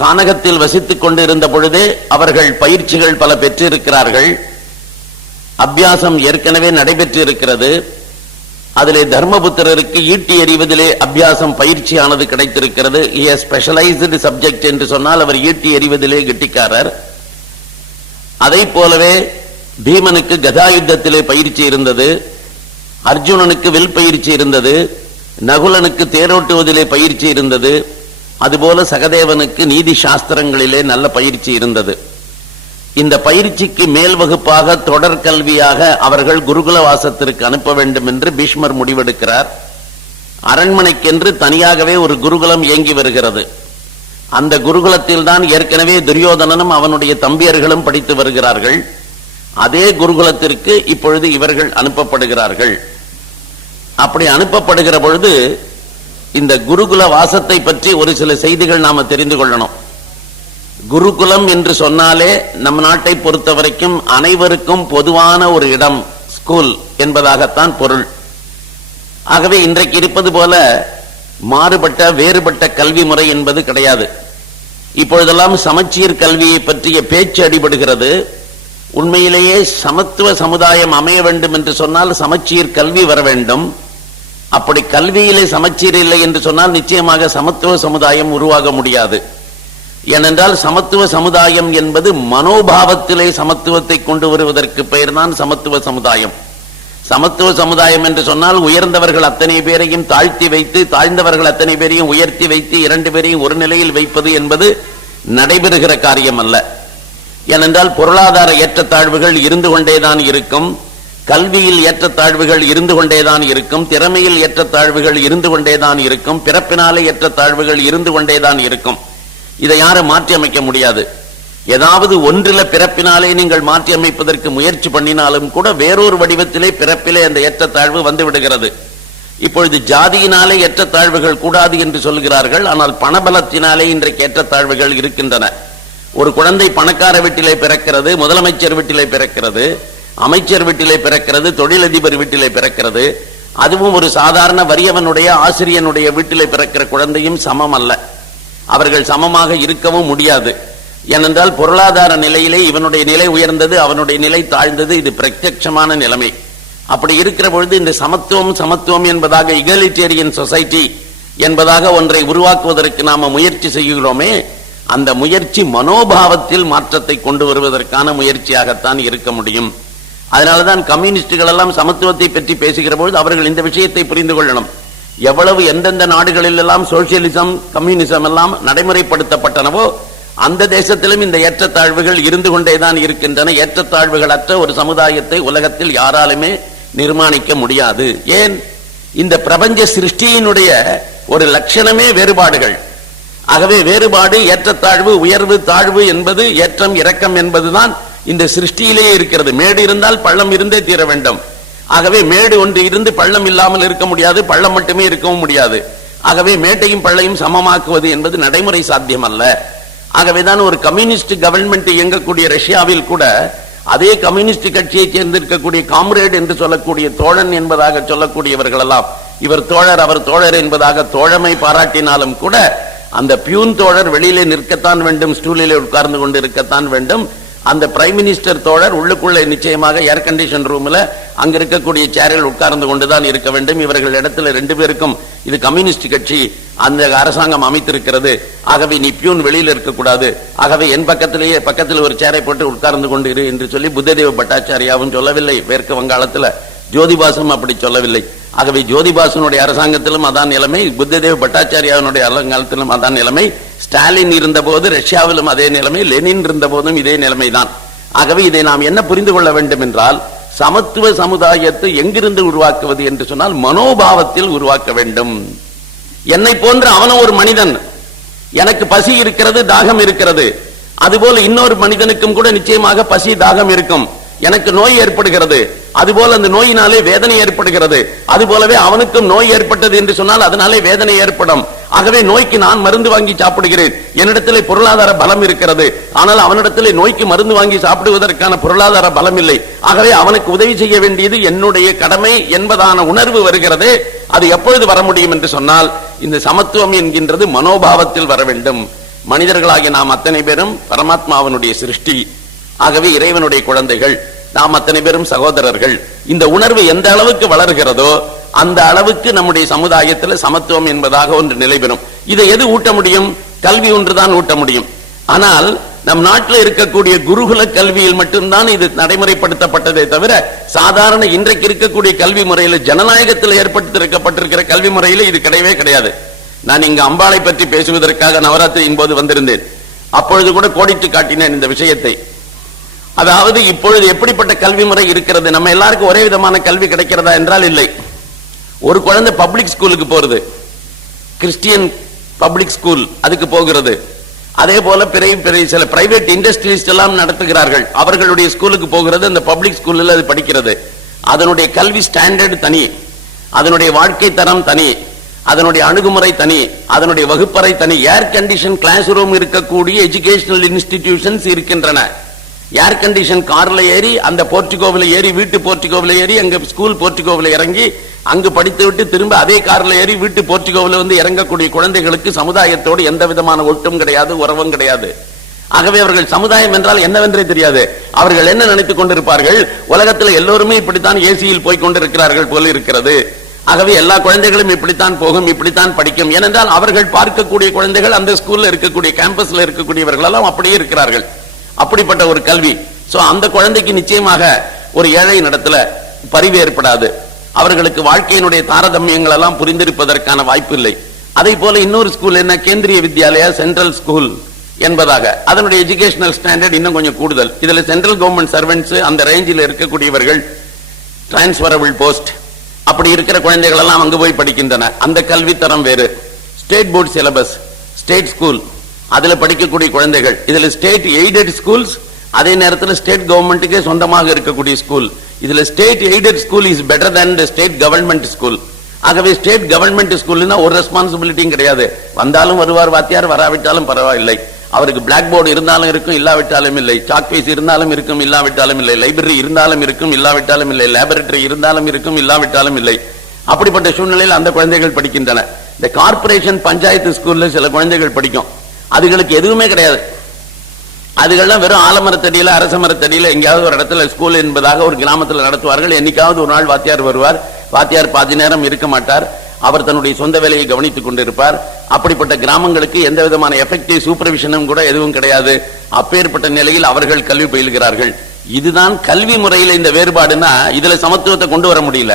கானகத்தில் வசித்துக் கொண்டிருந்த பொழுது அவர்கள் பயிற்சிகள் பல பெற்றிருக்கிறார்கள். அபியாசம் ஏற்கனவே நடைபெற்று இருக்கிறது. அதிலே தர்மபுத்திரருக்கு ஈட்டி எறிவதிலே அபியாசம் பயிற்சியானது கிடைத்திருக்கிறது. ஸ்பெஷலைஸ்டு சப்ஜெக்ட் என்று சொன்னால் அவர் ஈட்டி எறிவதிலே கெட்டிக்காரர். அதை போலவே பீமனுக்கு கதாயுத்தத்திலே பயிற்சி இருந்தது, அர்ஜுனனுக்கு வில் பயிற்சி இருந்தது, நகுலனுக்கு தேரோட்டுவதிலே பயிற்சி இருந்தது, அதுபோல சகதேவனுக்கு நீதி சாஸ்திரங்களிலே நல்ல பயிற்சி இருந்தது. இந்த பயிற்சிக்கு மேல் வகுப்பாக தொடர் கல்வியாக அவர்கள் குருகுல வாசத்திற்கு அனுப்ப வேண்டும் என்று பீஷ்மர் முடிவெடுக்கிறார். அரண்மனைக்கென்று தனியாகவே ஒரு குருகுலம் இயங்கி வருகிறது. அந்த குருகுலத்தில் தான் ஏற்கனவே துரியோதனனும் அவனுடைய தம்பியர்களும் படித்து வருகிறார்கள். அதே குருகுலத்திற்கு இப்பொழுது இவர்கள் அனுப்பப்படுகிறார்கள். அப்படி அனுப்பப்படுகிற பொழுது இந்த குருகுல வாசத்தை பற்றி ஒரு சில செய்திகள் நாம தெரிந்து கொள்ளணும். குருகுலம் என்று சொன்னாலே நம் நாட்டை பொறுத்த வரைக்கும் அனைவருக்கும் பொதுவான ஒரு இடம், ஸ்கூல் என்பதாகத்தான் பொருள். ஆகவே இன்றைக்கு இருப்பது போல மாறுபட்ட வேறுபட்ட கல்வி முறை என்பது கிடையாது. இப்பொழுதெல்லாம் சமச்சீர் கல்வியை பற்றிய பேச்சு அடிபடுகிறது. உண்மையிலேயே சமத்துவ சமுதாயம் அமைய வேண்டும் என்று சொன்னால் சமச்சீர் கல்வி வர வேண்டும். அப்படி கல்வியிலே சமச்சீர் இல்லை என்று சொன்னால் நிச்சயமாக சமத்துவ சமுதாயம் உருவாக முடியாது. ஏனென்றால் சமத்துவ சமுதாயம் என்பது மனோபாவத்திலே சமத்துவத்தை கொண்டு வருவதற்கு பெயர் தான் சமத்துவ சமுதாயம். சமத்துவ சமுதாயம் என்று சொன்னால் உயர்ந்தவர்கள் அத்தனை பேரையும் தாழ்த்தி வைத்து, தாழ்ந்தவர்கள் அத்தனை பேரையும் உயர்த்தி வைத்து, இரண்டு பேரையும் ஒரு நிலையில் வைப்பது என்பது நடைபெறுகிற காரியம் அல்ல. ஏனென்றால் பொருளாதார ஏற்றத்தாழ்வுகள் இருந்து கொண்டேதான் இருக்கும், கல்வியில் ஏற்றத்தாழ்வுகள் இருந்து கொண்டேதான் இருக்கும், திறமையில் ஏற்றத்தாழ்வுகள் இருந்து கொண்டேதான் இருக்கும், பிறப்பினாலே ஏற்றத்தாழ்வுகள் இருந்து கொண்டேதான் இருக்கும். இதை யாரும் மாற்றி அமைக்க முடியாது. ஏதாவது ஒன்றில பிறப்பினாலே நீங்கள் மாற்றி அமைப்பதற்கு முயற்சி பண்ணினாலும் கூட வேறொரு வடிவத்திலே பிறப்பிலே அந்த ஏற்றத்தாழ்வு வந்து விடுகிறது. இப்பொழுது ஜாதியினாலே ஏற்றத்தாழ்வுகள் கூடாது என்று சொல்கிறார்கள். ஆனால் பணபலத்தினாலே இன்றைக்கு ஏற்றத்தாழ்வுகள் இருக்கின்றன. ஒரு குழந்தை பணக்கார வீட்டிலே பிறக்கிறது, முதலமைச்சர் வீட்டிலே பிறக்கிறது, அமைச்சர் வீட்டிலே பிறக்கிறது, தொழிலதிபர் வீட்டிலே பிறக்கிறது. அதுவும் ஒரு சாதாரண வறியவனுடைய ஆசிரியனுடைய வீட்டிலே பிறக்கிற குழந்தையும் சமம் அல்ல. அவர்கள் சமமாக இருக்கவும் முடியாது. ஏனென்றால் பொருளாதார நிலையிலே இவனுடைய நிலை உயர்ந்தது, அவனுடைய நிலை தாழ்ந்தது. இது பிரத்யட்சமான நிலைமை. அப்படி இருக்கிற பொழுது இந்த சமத்துவம் சமத்துவம் என்பதாக இகலிட்டேரியன் சொசைட்டி என்பதாக ஒன்றை உருவாக்குவதற்கு நாம முயற்சி செய்கிறோமே, அந்த முயற்சி மனோபாவத்தில் மாற்றத்தை கொண்டு வருவதற்கான முயற்சியாகத்தான் இருக்க முடியும். அதனாலதான் கம்யூனிஸ்டுகள் எல்லாம் சமத்துவத்தை பற்றி பேசுகிற பொழுது அவர்கள் இந்த விஷயத்தை புரிந்து கொள்ளணும். எவ்வளவு எந்தெந்த நாடுகளில் எல்லாம் சோசியலிசம் கம்யூனிசம் எல்லாம் நடைமுறைப்படுத்தப்பட்டனவோ அந்த தேசத்திலும் இந்த ஏற்றத்தாழ்வுகள் இருந்து கொண்டேதான் இருக்கின்றன. ஏற்றத்தாழ்வுகள் அற்ற ஒரு சமுதாயத்தை உலகத்தில் யாராலுமே நிர்மாணிக்க முடியாது. ஏன்? இந்த பிரபஞ்ச சிருஷ்டியினுடைய ஒரு லட்சணமே வேறுபாடுகள். ஆகவே வேறுபாடு, ஏற்றத்தாழ்வு, உயர்வு, தாழ்வு என்பது, ஏற்றம் இறக்கம் என்பதுதான் இந்த சிருஷ்டியிலேயே இருக்கிறது. மேடு இருந்தால் பள்ளம் இருந்தே தீர வேண்டும். ஆகவே மேடு ஒன்று இருந்து பள்ளம் இல்லாமல் இருக்க முடியாது, பள்ளம் மட்டுமே இருக்கவும் முடியாது. ஆகவே மேட்டையும் பள்ளையும் சமமாக்குவது என்பது நடைமுறை சாத்தியம் அல்ல. ஆகவேதான் ஒரு கம்யூனிஸ்ட் கவர்மெண்ட் இயங்கக்கூடிய ரஷ்யாவில் கூட அதே கம்யூனிஸ்ட் கட்சியை சேர்ந்திருக்கக்கூடிய காம்ரேட் என்று சொல்லக்கூடிய தோழன் என்பதாக சொல்லக்கூடியவர்கள் எல்லாம் இவர் தோழர் அவர் தோழர் என்பதாக தோழமை பாராட்டினாலும் கூட அந்த பியூன் தோழர் வெளியிலே நிற்கத்தான் வேண்டும், ஸ்டூலிலே உட்கார்ந்து கொண்டு இருக்கத்தான் வேண்டும். அந்த பிரைம் மினிஸ்டர் தோழர் உள்ளுக்குள்ளே நிச்சயமாக ஏர் கண்டிஷன் ரூம்ல அங்க இருக்கக்கூடிய சேரில் உட்கார்ந்து கொண்டுதான் இருக்க வேண்டும். இவர்கள் இடத்துல ரெண்டு பேருக்கும் இது கம்யூனிஸ்ட் கட்சி, அந்த அரசாங்கம் அமைத்திருக்கிறது, ஆகவே நீ பியூன் வெளியில இருக்கக்கூடாது, ஆகவே என் பக்கத்தில் ஒரு சேரை போட்டு உட்கார்ந்து கொண்டு இரு என்று சொல்லி புத்ததேவ பட்டாச்சாரியாவும் சொல்லவில்லை. மேற்கு வங்காளத்துல ஜோதிபாசும் அப்படி சொல்லவில்லை. ஆகவே ஜோதிபாசனுடைய அரசாங்கத்திலும் அதான் நிலைமை, புத்ததேவ பட்டாச்சாரியாவினுடைய அரசாங்கத்திலும் அதான் நிலைமை, ஸ்டாலின் இருந்த போது ரஷ்யாவிலும் அதே நிலைமை, லெனின் இருந்த போதும் இதே நிலைமைதான். ஆகவே இதை நாம் என்ன புரிந்து கொள்ள வேண்டும் என்றால், சமத்துவ சமுதாயத்தை எங்கிருந்து உருவாக்குவது என்று சொன்னால் மனோபாவத்தில் உருவாக்க வேண்டும். என்னை போன்ற அவனும் ஒரு மனிதன், எனக்கு பசி இருக்கிறது, தாகம் இருக்கிறது. அதுபோல இன்னொரு மனிதனுக்கும் கூட நிச்சயமாக பசி தாகம் இருக்கும். எனக்கு நோய் ஏற்படுகிறது, அதுபோல அந்த நோயினாலே வேதனை ஏற்படுகிறது. அதுபோலவே அவனுக்கும் நோய் ஏற்பட்டது என்று சொன்னால் அதனாலே வேதனை ஏற்படும். ஆகவே நோய்க்கு நான் மருந்து வாங்கி சாப்பிடுகிறேன். என்னிடத்திலே பொருளாதார பலம் இருக்கிறது, ஆனால் அவனிடத்திலே நோய்க்கு மருந்து வாங்கி சாப்பிடுவதற்கான பொருளாதார பலம் இல்லை. ஆகவே அவனுக்கு உதவி செய்ய வேண்டியது என்னுடைய கடமை என்பதான உணர்வு வருகிறது. அது எப்பொழுது வர முடியும் என்று சொன்னால் இந்த சமத்துவம் என்கின்றது மனோபாவத்தில் வர வேண்டும். மனிதர்களாகிய நாம் அத்தனை பேரும் பரமாத்மாவனுடைய சிருஷ்டி. ஆகவே இறைவனுடைய குழந்தைகள், நாம் அத்தனை பேரும் சகோதரர்கள். இந்த உணர்வு எந்த அளவுக்கு வளர்கிறதோ அந்த அளவுக்கு நம்முடைய சமுதாயத்தில் சமத்துவம் என்பதாக ஒன்று நிலை பெறும். இதை எது ஊட்ட முடியும்? கல்வி ஒன்றுதான் ஊட்ட முடியும். ஆனால் நம் நாட்டில் இருக்கக்கூடிய குருகுல கல்வியில் மட்டும்தான் இது நடைமுறைப்படுத்தப்பட்டதே தவிர சாதாரண இன்றைக்கு இருக்கக்கூடிய கல்வி முறையில், ஜனநாயகத்தில் ஏற்படுத்திருக்கப்பட்டிருக்கிற கல்வி முறையில் இது கிடையவே கிடையாது. நான் இங்கு அம்பாளை பற்றி பேசுவதற்காக நவராத்திரியின் போது வந்திருந்தேன். அப்பொழுது கூட கோடிட்டு காட்டினேன் இந்த விஷயத்தை. அதாவது இப்பொழுது எப்படிப்பட்ட கல்வி முறை இருக்கிறது? நம்ம எல்லாருக்கும் ஒரே விதமான கல்வி கிடைக்கிறதா என்றால் இல்லை. ஒரு குழந்தை பப்ளிக் ஸ்கூலுக்கு போறது, கிறிஸ்டியன் பப்ளிக் ஸ்கூல் அதுக்கு போகிறது. அதே போல சில பிரைவேட் இண்டஸ்ட்ரீஸ் எல்லாம் நடத்துகிறார்கள், அவர்களுடைய ஸ்கூலுக்கு போகிறது. அந்த பப்ளிக் ஸ்கூல்ல அது படிக்கிறது. அதனுடைய கல்வி ஸ்டாண்டர்ட் தனி, அதனுடைய வாழ்க்கை தரம் தனி, அதனுடைய அணுகுமுறை தனி, அதனுடைய வகுப்பறை தனி. ஏர் கண்டிஷன் கிளாஸ் ரூம் இருக்கக்கூடிய எஜுகேஷனல் இன்ஸ்டிடியூஷன்ஸ் இருக்கின்றன. ஏர் கண்டிஷன் கார்ல ஏறி, அந்த போர்ட்டிகோவில் ஏறி, வீட்டு போர்ட்டிகோவில் ஏறி, அங்க ஸ்கூல் போர்ட்டிகோவில் இறங்கி அங்கு படித்து விட்டு திரும்ப அதே கார்ல ஏறி வீட்டு போர்ட்டிகோவில் வந்து இறங்கக்கூடிய குழந்தைகளுக்கு சமுதாயத்தோடு எந்த விதமான ஒட்டும் கிடையாது, உறவும் கிடையாது. ஆகவே அவர்கள் சமுதாயம் என்றால் என்னவென்றே தெரியாது. அவர்கள் என்ன நினைத்துக் கொண்டிருப்பார்கள்? உலகத்தில் எல்லோருமே இப்படித்தான் ஏசியில் போய் கொண்டிருக்கிறார்கள் போல இருக்கிறது. ஆகவே எல்லா குழந்தைகளும் இப்படித்தான் போகும், இப்படித்தான் படிக்கும். ஏனென்றால் அவர்கள் பார்க்கக்கூடிய குழந்தைகள் அந்த ஸ்கூல்ல இருக்கக்கூடிய கேம்பஸ்ல இருக்கக்கூடியவர்கள் எல்லாம் அப்படியே இருக்கிறார்கள். அப்படிப்பட்ட ஒரு கல்வி. சோ அந்த குழந்தைக்கு நிச்சயமாக ஒரு ஏழை நடத்துல பரிவு ஏற்படாது. அவர்களுக்கு வாழ்க்கையினுடைய தாரதமியங்கள் எல்லாம் புரிந்திருப்பதற்கான வாய்ப்பு இல்லை. அதே போல இன்னொரு ஸ்கூல் என்ன, கேந்திரிய வித்யாலயா, சென்ட்ரல் ஸ்கூல் என்பதாக. அதனுடைய எஜுகேஷனல் ஸ்டாண்டர்ட் இன்னும் கொஞ்சம் கூடுதல். இதுல சென்ட்ரல் கவர்மெண்ட் சர்வெண்ட்ஸ், அந்த ரேஞ்சில் இருக்கக்கூடியவர்கள், டிரான்ஸ்பரபிள் போஸ்ட், அப்படி இருக்கிற குழந்தைகள் எல்லாம் அங்கு போய் படிக்கின்றன. அந்த கல்வி தரம் வேறு. State board syllabus, state school, அதுல படிக்கக்கூடிய குழந்தைகள். இதுல ஸ்டேட் எய்டட் ஸ்கூல்ஸ், அதே நேரத்தில் ஸ்டேட் கவர்மெண்ட்டுக்கே சொந்தமாக இருக்கக்கூடிய ஸ்கூல். இதுல state aided school is better than the state government school. ஆகவே ஸ்டேட் கவர்மெண்ட் ஸ்கூல்னா ஒரு ரெஸ்பான்சிபிலிட்டியும் கிடையாது. வந்தாலும் வருவார் வாத்தியார், வராவிட்டாலும் பரவாயில்லை. அவருக்கு பிளாக் போர்டு இருந்தாலும் இருக்கும், இல்லாவிட்டாலும் இல்லை. சாக்பீஸ் இருந்தாலும் இருக்கும், இல்லாவிட்டாலும் இல்லை. லைப்ரரி இருந்தாலும் இருக்கும், இல்லாவிட்டாலும் இல்லை. லேபரட்டரி இருந்தாலும் இருக்கும், இல்லாவிட்டாலும் இல்லை. அப்படிப்பட்ட சூழ்நிலையில் அந்த குழந்தைகள் படிக்கின்றன. இந்த கார்பரேஷன் பஞ்சாயத்து ஸ்கூல்ல சில குழந்தைகள் படிக்கும், அதுகளுக்கு எதுவுமே கிடையாது. அதுகள்லாம் வெறும் ஆலமரத்தடியில, அரச மரத்தடியில எங்கேயாவது ஒரு இடத்துல ஸ்கூல் என்பதாக ஒரு கிராமத்தில் நடத்துவார்கள். என்னைக்காவது ஒரு நாள் வாத்தியார் வருவார். வாத்தியார் பாதி நேரம் இருக்க மாட்டார், அவர் தன்னுடைய சொந்த வேலையை கவனித்துக் கொண்டிருப்பார். அப்படிப்பட்ட கிராமங்களுக்கு எந்த விதமான எஃபெக்டிவ் சூப்பர்விஷனும் கூட எதுவும் கிடையாது. அப்பேற்பட்ட நிலையில் அவர்கள் கல்வி பயில்கிறார்கள். இதுதான் கல்வி முறையில் இந்த வேறுபாடுனா, இதுல சமத்துவத்தை கொண்டு வர முடியல.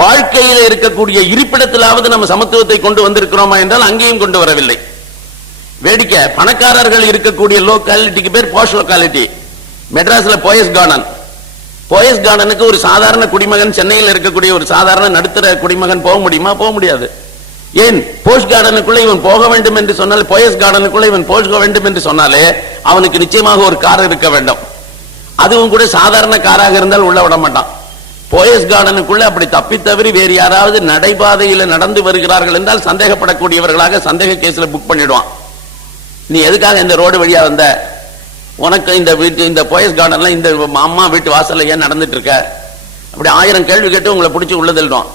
வாழ்க்கையில இருக்கக்கூடிய இருப்பிடத்திலாவது நம்ம சமத்துவத்தை கொண்டு வந்திருக்கிறோமா என்றால் அங்கேயும் கொண்டு வரவில்லை. வேடிக்கை, பணக்காரர்கள் இருக்கக்கூடிய லோகாலிட்டிக்கு பேர் போஷ் லோகாலிட்டி. மெட்ராஸ்ல போயஸ் கார்டன், போயஸ் கார்டனுக்கு ஒரு சாதாரண குடிமகன், சென்னையில் இருக்கக்கூடிய ஒரு சாதாரண நடுத்தர குடிமகன் போக முடியுமா? போக முடியாது. ஏன்? போஷ் கார்டனுக்குள்ள இவன் போக வேண்டும் என்று சொன்னால், போயஸ் கார்டனுக்குள்ள இவன் போக வேண்டும் என்று சொன்னாலே அவனுக்கு நிச்சயமாக ஒரு கார் இருக்க வேண்டும். அதுவும் கூட சாதாரண காராக இருந்தால் உள்ள விட மாட்டான். போயஸ் கார்டனுக்குள்ள அப்படி தப்பி தவறி வேறு யாராவது நடைபாதையில் நடந்து வருகிறார்கள் என்றால் சந்தேகப்படக்கூடியவர்களாக சந்தேக கேஸ்ல புக் பண்ணிடுவான். நீ எதுக்காக இந்த ரோடு வழியா வந்த? உனக்கு இந்த வீட்டு, இந்த போயஸ் கார்டன்ல இந்த அம்மா வீட்டு வாசல்ல ஏன் நடந்துட்டு இருக்க? அப்படி 1000 கேள்வி கேட்டு உங்களை பிடிச்சி உள்ள தள்ளிடும்.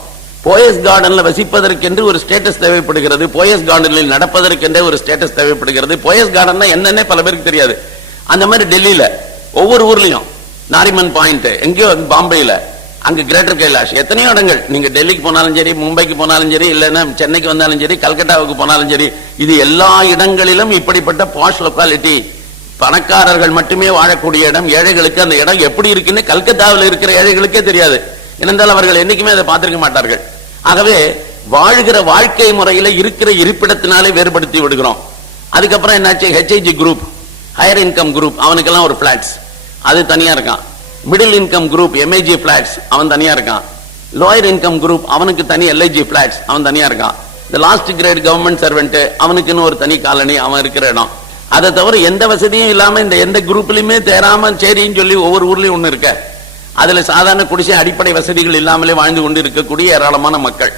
போயஸ் கார்டன்ல வசிப்பதற்கென்று ஒரு ஸ்டேட்டஸ் தேவைப்படுகிறது. போயஸ் கார்டனில் நடப்பதற்கென்றே ஒரு ஸ்டேட்டஸ் தேவைப்படுகிறது. போயஸ் கார்டன்னா என்னன்னே பல பேருக்கு தெரியாது. அந்த மாதிரி டெல்லியில ஒவ்வொரு ஊர்லயும், நாரிமன் பாயிண்ட் எங்கேயோ, பாம்பேல அங்க கிரேட்டர் கைலாஷ், எத்தனையோ இடங்கள். நீங்க டெல்லிக்கு போனாலும் சரி, மும்பைக்கு போனாலும் சரி, இல்லைன்னா சென்னைக்கு வந்தாலும் சரி, கல்கட்டாவுக்கு போனாலும் சரி, இது எல்லா இடங்களிலும் இப்படிப்பட்ட பாஷ் லொக்காலிட்டி, பணக்காரர்கள் மட்டுமே வாழக்கூடிய இடம். ஏழைகளுக்கு அந்த இடம் எப்படி இருக்குன்னு கல்கத்தாவில் இருக்கிற ஏழைகளுக்கே தெரியாது. ஏனென்றால் அவர்கள் என்னைக்குமே அதை பார்த்திருக்க மாட்டார்கள். ஆகவே வாழ்கிற வாழ்க்கை முறையில இருக்கிற இருப்பிடத்தினாலே வேறுபடுத்தி விடுகிறோம். அதுக்கப்புறம் என்னாச்சு? HIG group, higher income group, அவனுக்கெல்லாம் ஒரு பிளாட்ஸ், அது தனியா இருக்கான். Middle income group MAG flats, அவன் தனியா இருக்கான். லோயர் இன்கம் குரூப், அவனுக்கு தனி LIG பிளாட்ஸ், அவன் தனியா இருக்கான். இந்த லாஸ்ட் கிரேட் கவர்மெண்ட் சர்வெண்ட் அவனுக்குன்னு ஒரு தனி காலனி, அவன் இருக்கிற இடம். அதை தவிர எந்த வசதியும் இல்லாம இந்த எந்த குரூப்லயுமே தேராம சரின்னு சொல்லி ஒவ்வொரு ஊர்லயும் ஒண்ணு இருக்க, அதுல சாதாரண குடிசை அடிப்படை வசதிகள் இல்லாமலே வாழ்ந்து கொண்டு இருக்கக்கூடிய ஏராளமான மக்கள்.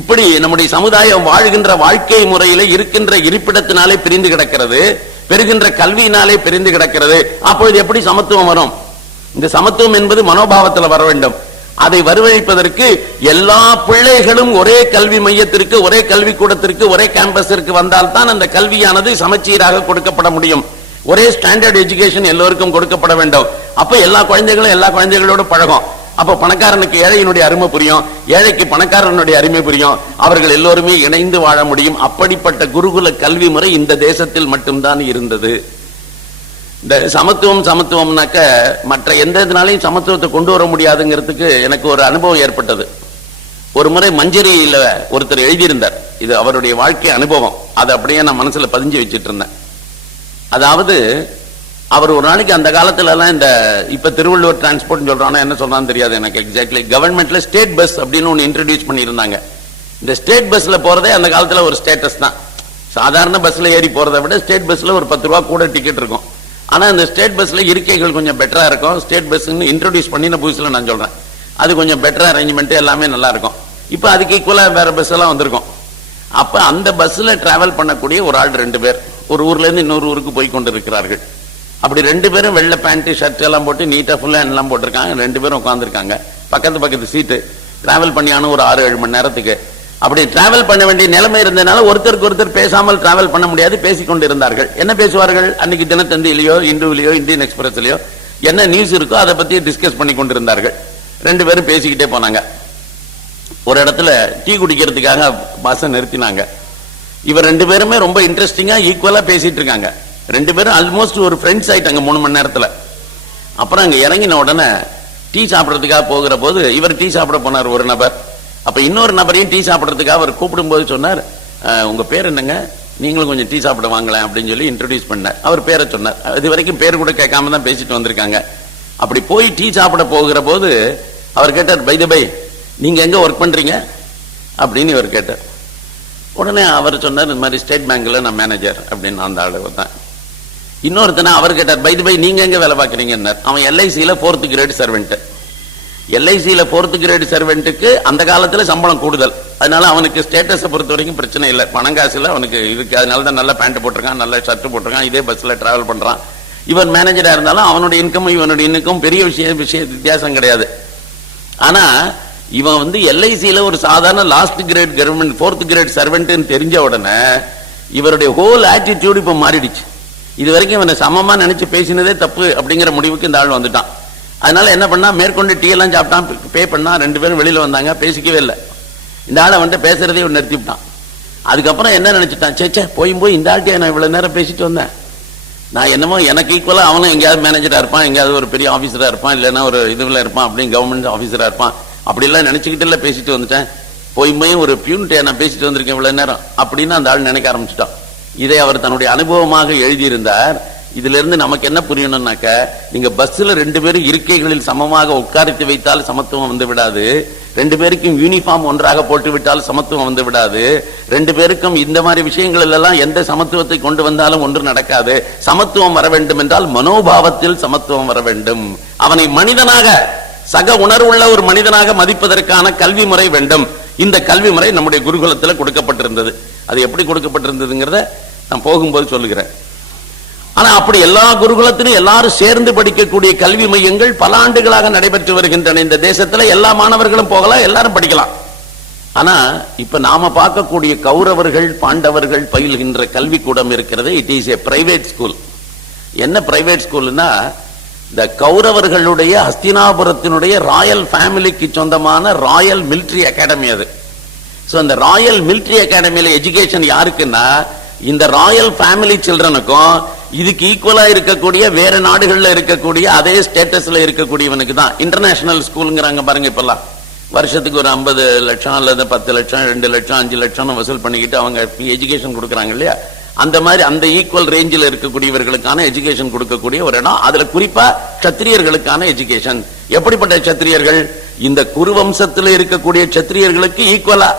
இப்படி நம்முடைய சமுதாயம் வாழ்கின்ற வாழ்க்கை முறையில இருக்கின்ற இருப்பிடத்தினாலே பிரிந்து கிடக்கிறது, பெறுகின்ற கல்வியினாலே பிரிந்து கிடக்கிறது. அப்பொழுது எப்படி சமத்துவம் வரும்? இந்த சமத்துவம் என்பது மனோபாவத்தில் வர வேண்டும். அதை வரவழைப்பதற்கு எல்லா பிள்ளைகளும் ஒரே கல்வி மையத்திற்கு, ஒரே கல்விக்கூடத்திற்கு, ஒரே கேம்பஸிற்கு வந்தால்தான் அந்த கல்வியானது சமச்சீராக கொடுக்கப்பட முடியும். ஒரே ஸ்டாண்டர்ட் எஜுகேஷன் எல்லோருக்கும் கொடுக்கப்பட வேண்டும். அப்ப எல்லா குழந்தைகளும் எல்லா குழந்தைகளோட பழகும். அப்ப பணக்காரனுக்கு ஏழையினுடைய அருமை புரியும், ஏழைக்கு பணக்காரனுடைய அருமை புரியும், அவர்கள் எல்லோருமே இணைந்து வாழ முடியும். அப்படிப்பட்ட குருகுல கல்வி முறை இந்த தேசத்தில் மட்டும்தான் இருந்தது. இந்த சமத்துவம்னாக்க மற்ற எந்த இதனாலையும் சமத்துவத்தை கொண்டு வர முடியாதுங்கிறதுக்கு எனக்கு ஒரு அனுபவம் ஏற்பட்டது. ஒரு முறை மஞ்சரியில ஒருத்தர் எழுதியிருந்தார், இது அவருடைய வாழ்க்கை அனுபவம். அதை அப்படியே நான் மனசுல பதிஞ்சு வச்சுட்டு இருந்தேன். அதாவது அவர் ஒரு நாளைக்கு அந்த காலத்துல எல்லாம் இந்த இப்ப திருவள்ளுவர் டிரான்ஸ்போர்ட் சொல்றானோ என்ன சொல்றான்னு தெரியாது எனக்கு எக்ஸாக்ட்லி. கவர்மெண்ட்ல ஸ்டேட் பஸ் அப்படின்னு ஒன்று இன்ட்ரடியூஸ் பண்ணியிருந்தாங்க. இந்த ஸ்டேட் பஸ்ல போறதே அந்த காலத்துல ஒரு ஸ்டேட்டஸ் தான். சாதாரண பஸ்ல ஏறி போறதை விட ஸ்டேட் பஸ்ல ஒரு 10 ரூபா கூட டிக்கெட் இருக்கும். ஆனா இந்த ஸ்டேட் பஸ்ல இருக்கைகள் கொஞ்சம் பெட்டரா இருக்கும். ஸ்டேட் பஸ் இன்ட்ரோடியூஸ் பண்ணின புதுசுல நான் சொல்றேன், அது கொஞ்சம் பெட்டரா அரேஞ்ச்மெண்ட் எல்லாமே நல்லா இருக்கும். இப்ப அதுக்கு ஈக்குவலா வேற பஸ் எல்லாம் வந்திருக்கும். அப்ப அந்த பஸ்ல டிராவல் பண்ணக்கூடிய ஒரு ஆள் 2 பேர் ஒரு ஊர்ல இருந்து இன்னொரு ஊருக்கு போய் கொண்டு இருக்கிறார்கள். அப்படி 2 பேரும் வெள்ளை பேண்ட் ஷர்ட் எல்லாம் போட்டு நீட்டா ஃபுல்லா எல்லாம் போட்டிருக்காங்க. 2 பேரும் உட்காந்துருக்காங்க பக்கத்து சீட்டு. டிராவல் பண்ணியான ஒரு 6-7 மணி நேரத்துக்கு அப்படி டிராவல் பண்ண வேண்டிய நிலைமை இருந்ததுனால ஒருத்தருக்கு ஒருத்தர் பேசாமல் டிராவல் பண்ண முடியாது, பேசிக்கொண்டு இருந்தார்கள். என்ன பேசுவார்கள்? அன்னைக்கு தினத்தந்தியிலையோ இந்துவிலையோ இந்தியன் எக்ஸ்பிரஸ்லயோ என்ன நியூஸ் இருக்கோ அதை பத்தி டிஸ்கஸ் பண்ணி கொண்டிருந்தார்கள். 2 பேரும் பேசிக்கிட்டே போனாங்க. ஒரு இடத்துல டீ குடிக்கிறதுக்காக பஸ்ஸை நிறுத்தினாங்க. இவர் 2 பேருமே ரொம்ப இன்ட்ரெஸ்டிங்கா ஈக்குவலா பேசிட்டு இருக்காங்க. 2 பேரும் ஆல்மோஸ்ட் ஒரு ஃப்ரெண்ட்ஸ் ஆயிட்டாங்க 3 மணி நேரத்துல. அப்புறம் அங்க இறங்கின உடனே டீ சாப்பிடறதுக்காக போகிற போது இவர் டீ சாப்பிட போனார் ஒரு நபர். அப்ப இன்னொரு நபரையும் டீ சாப்பிடறதுக்காக அவர் கூப்பிடும் போது சொன்னார், உங்க பேர் என்னங்க, நீங்களும் கொஞ்சம் டீ சாப்பிட வாங்கலாம் அப்படின்னு சொல்லி இன்ட்ரோடியூஸ் பண்ணார். அவர் பேரை சொன்னார். இது வரைக்கும் பேர் கூட கேட்காம தான் பேசிட்டு வந்திருக்காங்க. அப்படி போய் டீ சாப்பிட போகிற போது அவர் கேட்டார், பை த பை நீங்க எங்க ஒர்க் பண்றீங்க அப்படின்னு இவர் கேட்டார். உடனே அவர் சொன்னார், இந்த மாதிரி ஸ்டேட் பேங்க்ல நான் மேனேஜர் அப்படின்னு. அந்த ஆளு தான். இன்னொருத்தனை அவர் கேட்டார், பை த பை நீங்க எங்க வேலை பார்க்கறீங்க? அவன் எல்ஐசியில 4th கிரேட் சர்வெண்ட். எல்ஐசியில 4th கிரேட் சர்வெண்ட்டுக்கு அந்த காலத்துல சம்பளம் கூடுதல், அதனால அவனுக்கு ஸ்டேட்டஸை பொறுத்த வரைக்கும் பிரச்சனை இல்லை, பணங்காசுல அவனுக்கு இருக்கு. அதனால தான் நல்ல பேண்ட் போட்டிருக்கான், நல்ல ஷர்ட் போட்டிருக்கான், இதே பஸ்ல டிராவல் பண்றான். இவன் மேனேஜரா இருந்தாலும் அவனுடைய இன்கம் இவனுடைய இன்கம் பெரிய வித்தியாசம் கிடையாது. ஆனா இவன் எல்ஐசியில ஒரு சாதாரண last grade government 4th grade servant தெரிஞ்ச உடனே இவருடைய ஹோல் ஆட்டிடியூட் இப்ப மாறிடுச்சு. இது வரைக்கும் இவனை சமமா நினைச்சு பேசினதே தப்பு அப்படிங்கிற முடிவுக்கு இந்த ஆள் வந்துட்டான். அதனால என்ன பண்ணா, மேற்கொண்டு டீ எல்லாம் சாப்பிட்டான், பே பண்ணா. 2 பேரும் வெளியில வந்தாங்க, பேசிக்கவே இல்லை. இந்த ஆளை பேசுறதே நிறுத்தி விட்டான். அதுக்கப்புறம் என்ன நினைச்சிட்டான், சேச்சே போய் இந்த ஆள்கிட்ட நான் இவ்வளவு நேரம் பேசிட்டு வந்தேன், நான் என்னமோ எனக்கு ஈக்குவலா அவனும் எங்கேயாவது மேனேஜரா இருப்பான், எங்கேயாவது ஒரு பெரிய ஆபீசரா இருப்பான், இல்லைன்னா ஒரு இதுல இருப்பான், அப்படின்னு கவர்மெண்ட் ஆபீசரா இருப்பான், அப்படி எல்லாம் நினைச்சுக்கிட்டு இல்ல பேசிட்டு வந்துட்டேன். போய் ஒரு பியூன்ட்டே நான் பேசிட்டு வந்திருக்கேன் இவ்வளவு நேரம் அப்படின்னு அந்த ஆள் நினைக்க ஆரம்பிச்சுட்டான். இதை அவர் தன்னுடைய அனுபவமாக எழுதியிருந்தார். இதுல இருந்து நமக்கு என்ன புரியணும்னாக்க, நீங்க பஸ்ல 2 பேரும் இருக்கைகளில் சமமாக உட்கார்த்து வைத்தால் சமத்துவம் வந்து விடாது. 2 பேருக்கும் யூனிஃபார்ம் ஒன்றாக போட்டு விட்டால் சமத்துவம் வந்து விடாது. 2 பேருக்கும் இந்த மாதிரி விஷயங்கள் எல்லாம் எந்த சமத்துவத்தை கொண்டு வந்தாலும் ஒன்று நடக்காது. சமத்துவம் வர வேண்டும் என்றால் மனோபாவத்தில் சமத்துவம் வர வேண்டும். அவனை மனிதனாக, சக உணர்வுள்ள ஒரு மனிதனாக மதிப்பதற்கான கல்வி முறை வேண்டும். இந்த கல்வி முறை நம்முடைய குருகுலத்தில் கொடுக்கப்பட்டிருந்தது. அது எப்படி கொடுக்கப்பட்டிருந்ததுங்கிறத நான் போகும்போது சொல்லுகிறேன். ஆனா அப்படி எல்லா குருகுலத்திலும் எல்லாரும் சேர்ந்து படிக்கக்கூடிய கல்வி மையங்கள் பல ஆண்டுகளாக நடைபெற்று வருகின்றன. இந்த தேசத்துல எல்லா மாணவர்களும் போகலாம், எல்லாரும் படிக்கலாம். ஆனா இப்ப நாம பார்க்கக்கூடிய கௌரவர்கள் பாண்டவர்கள் பயில்கின்ற கல்வி கூடம் இருக்கிறது, it is a private school. என்ன பிரைவேட் ஸ்கூல்னா, இந்த கௌரவர்களுடைய ஹஸ்தினாபுரத்தினுடைய ராயல் ஃபேமிலிக்கு சொந்தமான ராயல் மிலிட்டரி அகாடமி அது. சோ அந்த ராயல் மிலிட்டரி அகாடமியில எஜுகேஷன் யாருக்குன்னா, இந்த ராயல் ஃபேமிலி சில்ட்ரனுக்கும் இதுக்கு ஈக்குவலா இருக்கக்கூடிய வேற நாடுகள்ல இருக்கக்கூடிய அதே ஸ்டேட்டஸ்ல இருக்கக்கூடியவனுக்கு தான். இன்டர்நேஷனல் ஸ்கூலுங்கிறாங்க பாருங்க. இப்பெல்லாம் வருஷத்துக்கு ஒரு 50 லட்சம் அல்லது 10 லட்சம் 2 லட்சம் 5 லட்சம் வசூல் பண்ணிக்கிட்டு அவங்க எஜுகேஷன் கொடுக்கறாங்க இல்லையா, அந்த மாதிரி அந்த ஈக்குவல் ரேஞ்சில் இருக்கக்கூடியவர்களுக்கான எஜுகேஷன் கொடுக்கக்கூடிய ஒரு இடம். அதுல குறிப்பா சத்திரியர்களுக்கான எஜுகேஷன். எப்படிப்பட்ட சத்திரியர்கள்? இந்த குருவம்சத்தில் இருக்கக்கூடிய சத்திரியர்களுக்கு ஈக்குவலா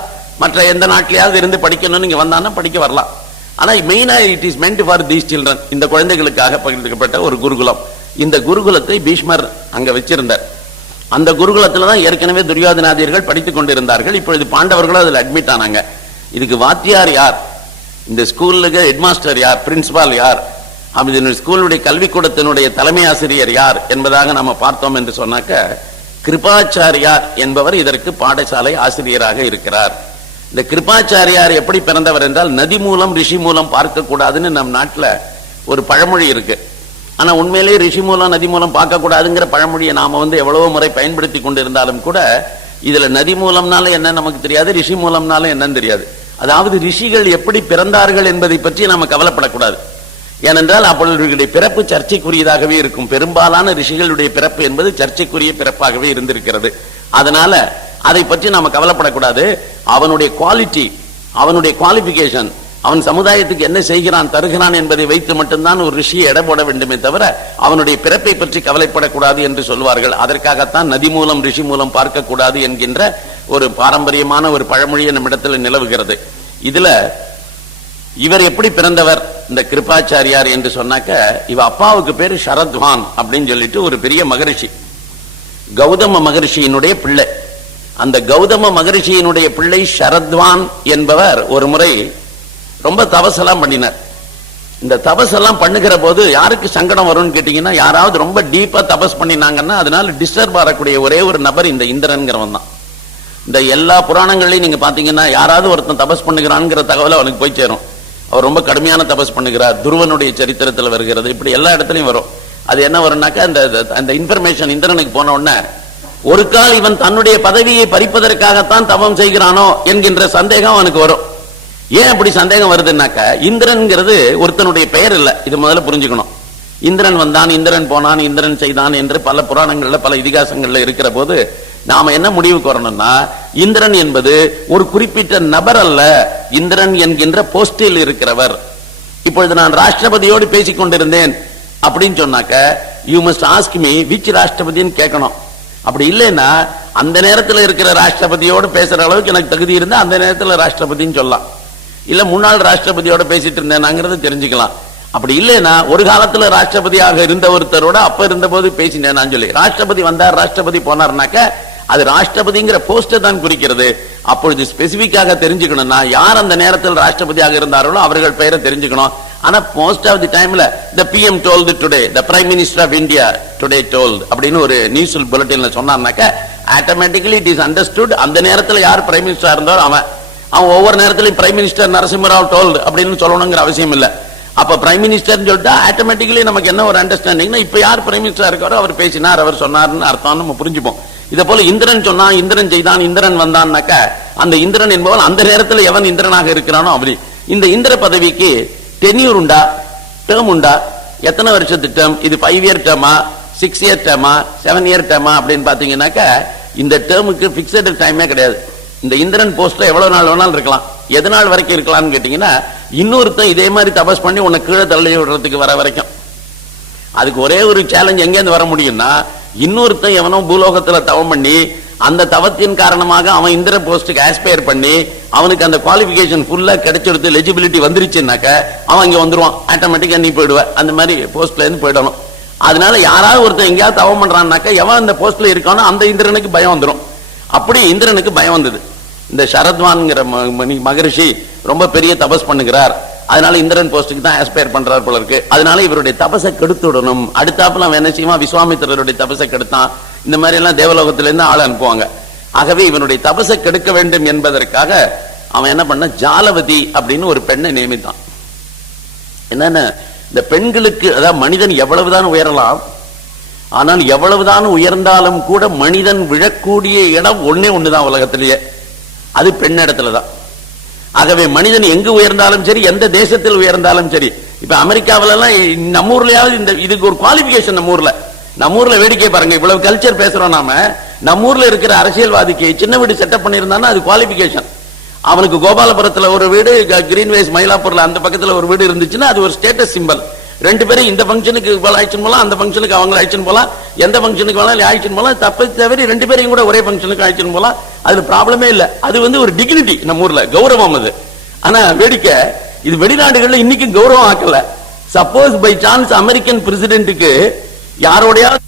மற்ற எந்த நாட்டிலேயாவது இருந்து படிக்கணும்னு இங்க வந்தான்னா படிக்க வரலாம். ஆனா மெயினா it is meant for these children, இந்த குழந்தைகளுக்காக பகிர்ந்துக்கப்பட்ட ஒரு குருகுலம். இந்த குருகுலத்தை பீஷ்மர் அங்க வச்சிருந்தார். அந்த குருகுலத்துல தான் ஏற்கனவே துரியோதனாதியர்கள் படித்துக் கொண்டிருந்தார்கள். இப்பொழுது பாண்டவர்களும் அதுல அட்மிட் ஆனாங்க. இதுக்கு வாத்தியார் யார், இந்த ஸ்கூலுக்கு ஹெட்மாஸ்டர் யார், பிரின்சிபால் யார், அப்படி ஸ்கூலுடைய கல்விக்கூடத்தினுடைய தலைமை ஆசிரியர் யார் என்பதாக நம்ம பார்த்தோம் என்று சொன்னாக்க, கிருபாச்சாரியார் என்பவர் இதற்கு பாடசாலை ஆசிரியராக இருக்கிறார். இந்த கிருபாச்சாரியார் எப்படி பிறந்தவர் என்றால், நதி மூலம் ரிஷி மூலம் பார்க்க கூடாதுன்னு நம் நாட்டுல ஒரு பழமொழி இருக்கு. ஆனா உண்மையிலேயே ரிஷி மூலம் நதி மூலம் பார்க்க கூடாதுங்கிற பழமொழியை நாம எவ்வளவோ முறை பயன்படுத்தி கொண்டிருந்தாலும் கூட, இதுல நதி மூலம்னால என்ன நமக்கு தெரியாது, ரிஷி மூலம்னால என்னன்னு தெரியாது. அதாவது ரிஷிகள் எப்படி பிறந்தார்கள் என்பதை பற்றி நாம கவலைப்படக்கூடாது. ஏனென்றால் அவர்களுடைய பிறப்பு சர்ச்சைக்குரியதாகவே இருக்கும். பெரும்பாலான ரிஷிகளுடைய பிறப்பு என்பது சர்ச்சைக்குரிய பிறப்பாகவே இருந்திருக்கிறது. அதனால அதை பற்றி நாம கவலைப்படக்கூடாது. அவனுடைய குவாலிட்டி, அவனுடைய குவாலிபிகேஷன், அவன் சமுதாயத்துக்கு என்ன செய்கிறான் தருகிறான் என்பதை வைத்து மட்டும்தான் ஒரு ரிஷியை எடை போட வேண்டுமே தவிர அவனுடைய பிறப்பை பற்றி கவலைப்படக்கூடாது என்று சொல்வார்கள். அதற்காகத்தான் நதி மூலம் ரிஷி மூலம் பார்க்க கூடாது என்கின்ற ஒரு பாரம்பரியமான ஒரு பழமொழியை நம்மிடத்தில் நிலவுகிறது. இதுல இவர் எப்படி பிறந்தவர், இந்த கிருபாச்சாரியார் என்று சொன்னாக்க, இவ அப்பாவுக்கு பேரு சரத்வான் அப்படின்னு சொல்லிட்டு ஒரு பெரிய மகரிஷி, கௌதம மகரிஷியினுடைய பிள்ளை. அந்த கௌதம மகரிஷியினுடைய பிள்ளை சரத்வான் என்பவர் ஒரு முறை ரொம்ப தபசெல்லாம் பண்ணினார். இந்த தபசெல்லாம் பண்ணுகிற போது யாருக்கு சங்கடம் வரும்னு கேட்டீங்கன்னா, யாராவது ரொம்ப டீப்பா தபஸ் பண்ணினாங்கன்னா அதனால டிஸ்டர்ப் வரக்கூடிய ஒரே ஒரு நபர் இந்த இந்திரன்கிறவன் தான். இந்த எல்லா புராணங்களையும் நீங்க பாத்தீங்கன்னா, யாராவது ஒருத்தன் தபஸ் பண்ணுகிறான்ங்கிற தகவல் அவனுக்கு போய் சேரும். அவர் ரொம்ப கடுமையான தபஸ் பண்ணுகிறார், துருவனுடைய சரித்திரத்தில் வருகிறது, இப்படி எல்லா இடத்துலையும் வரும். அது என்ன வரும்னாக்கா, அந்த இன்ஃபர்மேஷன் இந்திரனுக்கு போன உடனே ஒரு கால் இவன் தன்னுடைய பதவியை பறிப்பதற்காகத்தான் தபம் செய்கிறானோ என்கின்ற சந்தேகம் அவனுக்கு வரும். ஏன் அப்படி சந்தேகம் வருதுன்னாக்க, இந்திரன்கிறது ஒருத்தனுடைய பெயர் இல்லை, இது முதல்ல புரிஞ்சுக்கணும். இந்திரன் வந்தான், இந்திரன் போனான், இந்திரன் செய்தான் என்று பல புராணங்கள்ல பல இதிகாசங்கள்ல இருக்கிற போது நாம என்ன முடிவுக்கு வரணும்னா, இந்திரன் என்பது ஒரு குறிப்பிட்ட நபர் அல்ல, இந்திரன் என்கின்ற போஸ்டில் இருக்கிறவர். இப்பொழுது நான் ராஷ்டிரபதியோடு பேசிக் கொண்டிருந்தேன் அப்படின்னு சொன்னாக்க, you must ask me which ராஷ்டிரபதின்னு கேட்கணும். அப்படி இல்லைன்னா அந்த நேரத்தில் இருக்கிற ராஷ்டிரபதியோடு பேசுற அளவுக்கு எனக்கு தகுதி இருந்தா அந்த நேரத்தில் ராஷ்டிரபதின்னு சொல்லலாம். இல்ல முன்னாள் ராஷ்டிரபதியோட பேசிட்டு இருந்தேனாங்கிறது தெரிஞ்சுக்கலாம். அப்படி இல்லைன்னா ஒரு காலத்துல ராஷ்டிரபதியாக இருந்த ஒருத்தரோட அப்ப இருந்த போது பேசினேன் சொல்லி, ராஷ்டிரபதி வந்தார் ராஷ்டிரபதி போனார்னாக்க அது ராஷ்டிரபதிங்கிற போஸ்டை தான் குறிக்கிறது. அப்பொழுது ஸ்பெசிபிக்காக தெரிஞ்சுக்கணும்னா யார் அந்த நேரத்தில் ராஷ்டிரபதியாக இருந்தார்களோ அவர்கள் பெயரை தெரிஞ்சுக்கணும். ஆனா மோஸ்ட் ஆஃப் தி டைம்ல the PM told today, the Prime Minister of India today told அப்படின்னு ஒரு நியூஸ் புல்லட்டின்ல சொன்னார்னாக்க ஆட்டோமேட்டிக்கலி இட் இஸ் அண்டர்ஸ்டுட். அந்த நேரத்தில் யார் பிரைம் மினிஸ்டரா இருந்தாரோ அவன் ஒவ்வொரு நேரத்திலையும் பிரைம் மினிஸ்டர் நரசிம்மராவ் டோல்டு அப்படின்னு சொல்லணுங்கிற அவசியம் இல்லை. அப்ப பிரைம் மினிஸ்டர் சொல்லிட்டா ஆட்டோமேட்டிக்கலி நமக்கு என்ன ஒரு அண்டர்ஸ்டாண்டிங்னா, இப்ப யார் பிரைம் மினிஸ்டர் இருக்காரோ அவர் பேசினார், அவர் சொன்னார்னு அர்த்தம் நம்ம புரிஞ்சுப்போம். இதை போல இந்திரன் சொன்னான், இந்திரன் செய்தான், இந்திரன் வந்தான்னாக்க அந்த இந்திரன் என்பவன் அந்த நேரத்தில் எவன் இந்திரனாக இருக்கிறானோ அப்படி. இந்த இந்திர பதவிக்கு டென்யூர் உண்டா, டேர்ம் உண்டா, எத்தனை வருஷத்து டேர்ம், இது 5 இயர் டேர்மா, 6 இயர் டேர்மா, 7 இயர் டேர்மா அப்படின்னு பாத்தீங்கன்னாக்க இந்த டேர்முக்கு பிக்சடு டைமே கிடையாது. இந்த இந்திரன் போஸ்ட்ல எவ்வளவு நாள் வேணாலும் இருக்கலாம். எது நாள் வரைக்கும் இருக்கலாம்னு கேட்டீங்கன்னா, இன்னொருத்தன் இதே மாதிரி தபஸ் பண்ணி உன்னை கீழே தள்ளி விடுறதுக்கு வர வரைக்கும். அதுக்கு ஒரே ஒரு சேலஞ்ச் எங்கேருந்து வர முடியும்னா, இன்னொருத்தன் எவனோ பூலோகத்துல தவம் பண்ணி அந்த தவத்தின் காரணமாக அவன் இந்திர போஸ்டுக்கு ஆஸ்பயர் பண்ணி அவனுக்கு அந்த குவாலிபிகேஷன் ஃபுல்லா கிடைச்சிருது, எலிஜிபிலிட்டி வந்துருச்சுன்னாக்க அவன் இங்க வந்துருவான், ஆட்டோமேட்டிக்கா நீ போயிடுவ, அந்த மாதிரி போஸ்ட்ல இருந்து போயிடணும். அதனால யாராவது ஒருத்தன் எங்கேயாவது தவம் பண்றான்னாக்க எவன் அந்த போஸ்ட்ல இருக்கானோ அந்த இந்திரனுக்கு பயம் வந்துடும். அப்படி இந்திரனுக்கு பயம் வந்தது. இந்த சரத்வான்ங்கிற மகரிஷி ரொம்ப பெரிய தபஸ் பண்ணுகிறார், அதனால இந்திரன் போஸ்டுக்கு தான் ஆஸ்பயர் பண்றார் போல இருக்கு. அதனால இவருடைய தபசை கெடுத்து விடணும். அடுத்தாப்புல அவன் என்ன செய்வான், விஸ்வாமித்திரருடைய தபசை கெடுத்தான். இந்த மாதிரி எல்லாம் தேவலோகத்திலிருந்து ஆள் அனுப்புவாங்க. ஆகவே இவனுடைய தபசை கெடுக்க வேண்டும் என்பதற்காக அவன் என்ன பண்ண, ஜாலவதி அப்படின்னு ஒரு பெண்ணை நியமித்தான். என்னன்னு, இந்த பெண்களுக்கு, அதாவது மனிதன் எவ்வளவுதான் உயரலாம், ஆனால் எவ்வளவுதான் உயர்ந்தாலும் கூட மனிதன் விழக்கூடிய இடம் ஒன்னே ஒண்ணுதான் உலகத்திலேயே, அது பெண் இடத்துலதான். ஆகவே மனிதன் எங்கு உயர்ந்தாலும் சரி, எந்த தேசத்தில் உயர்ந்தாலும் சரி, இப்ப அமெரிக்காவில எல்லாம் நம்ம ஊர்லயாவது இந்த இதுக்கு ஒரு குவாலிபிகேஷன், நம்ம ஊர்ல வேடிக்கை பாருங்க, இவ்வளவு கல்ச்சர் பேசுறோம் நாம. நம்ம ஊர்ல இருக்கிற அரசியல்வாதிக்கு சின்ன வீடு செட்டப் பண்ணியிருந்தான்னா அது குவாலிபிகேஷன். அவனுக்கு கோபாலபுரத்துல ஒரு வீடு, கிரீன்வேஸ் மயிலாப்பூர்ல அந்த பக்கத்துல ஒரு வீடு இருந்துச்சுன்னா அது ஒரு ஸ்டேட்டஸ் சிம்பல். ரெண்டு பேரும் இந்த ஃபங்க்ஷனுக்கு அழைச்சின்னு போலாம், அந்த ஃபங்க்ஷனுக்கு அவங்க அழைச்சின்னு போலாம், எந்த ஃபங்க்ஷனுக்கு வேணாலும் அழைச்சின்னு போலாம், தப்பு தவிர ரெண்டு பேரையும் கூட ஒரே ஃபங்க்ஷனுக்கு அழைச்சின்னு போலாம். அதுல ப்ராப்ளமே இல்ல. அது ஒரு டிக்னிட்டி, நம்ம ஊர்ல கௌரவம் அது. ஆனா வேடிக்கை, இது வெளிநாடுகள்ல இன்னைக்கு கௌரவம் ஆக்கல. சப்போஸ் பை சான்ஸ் அமெரிக்கன் பிரசிடென்ட்டுக்கு யாரோடையாவது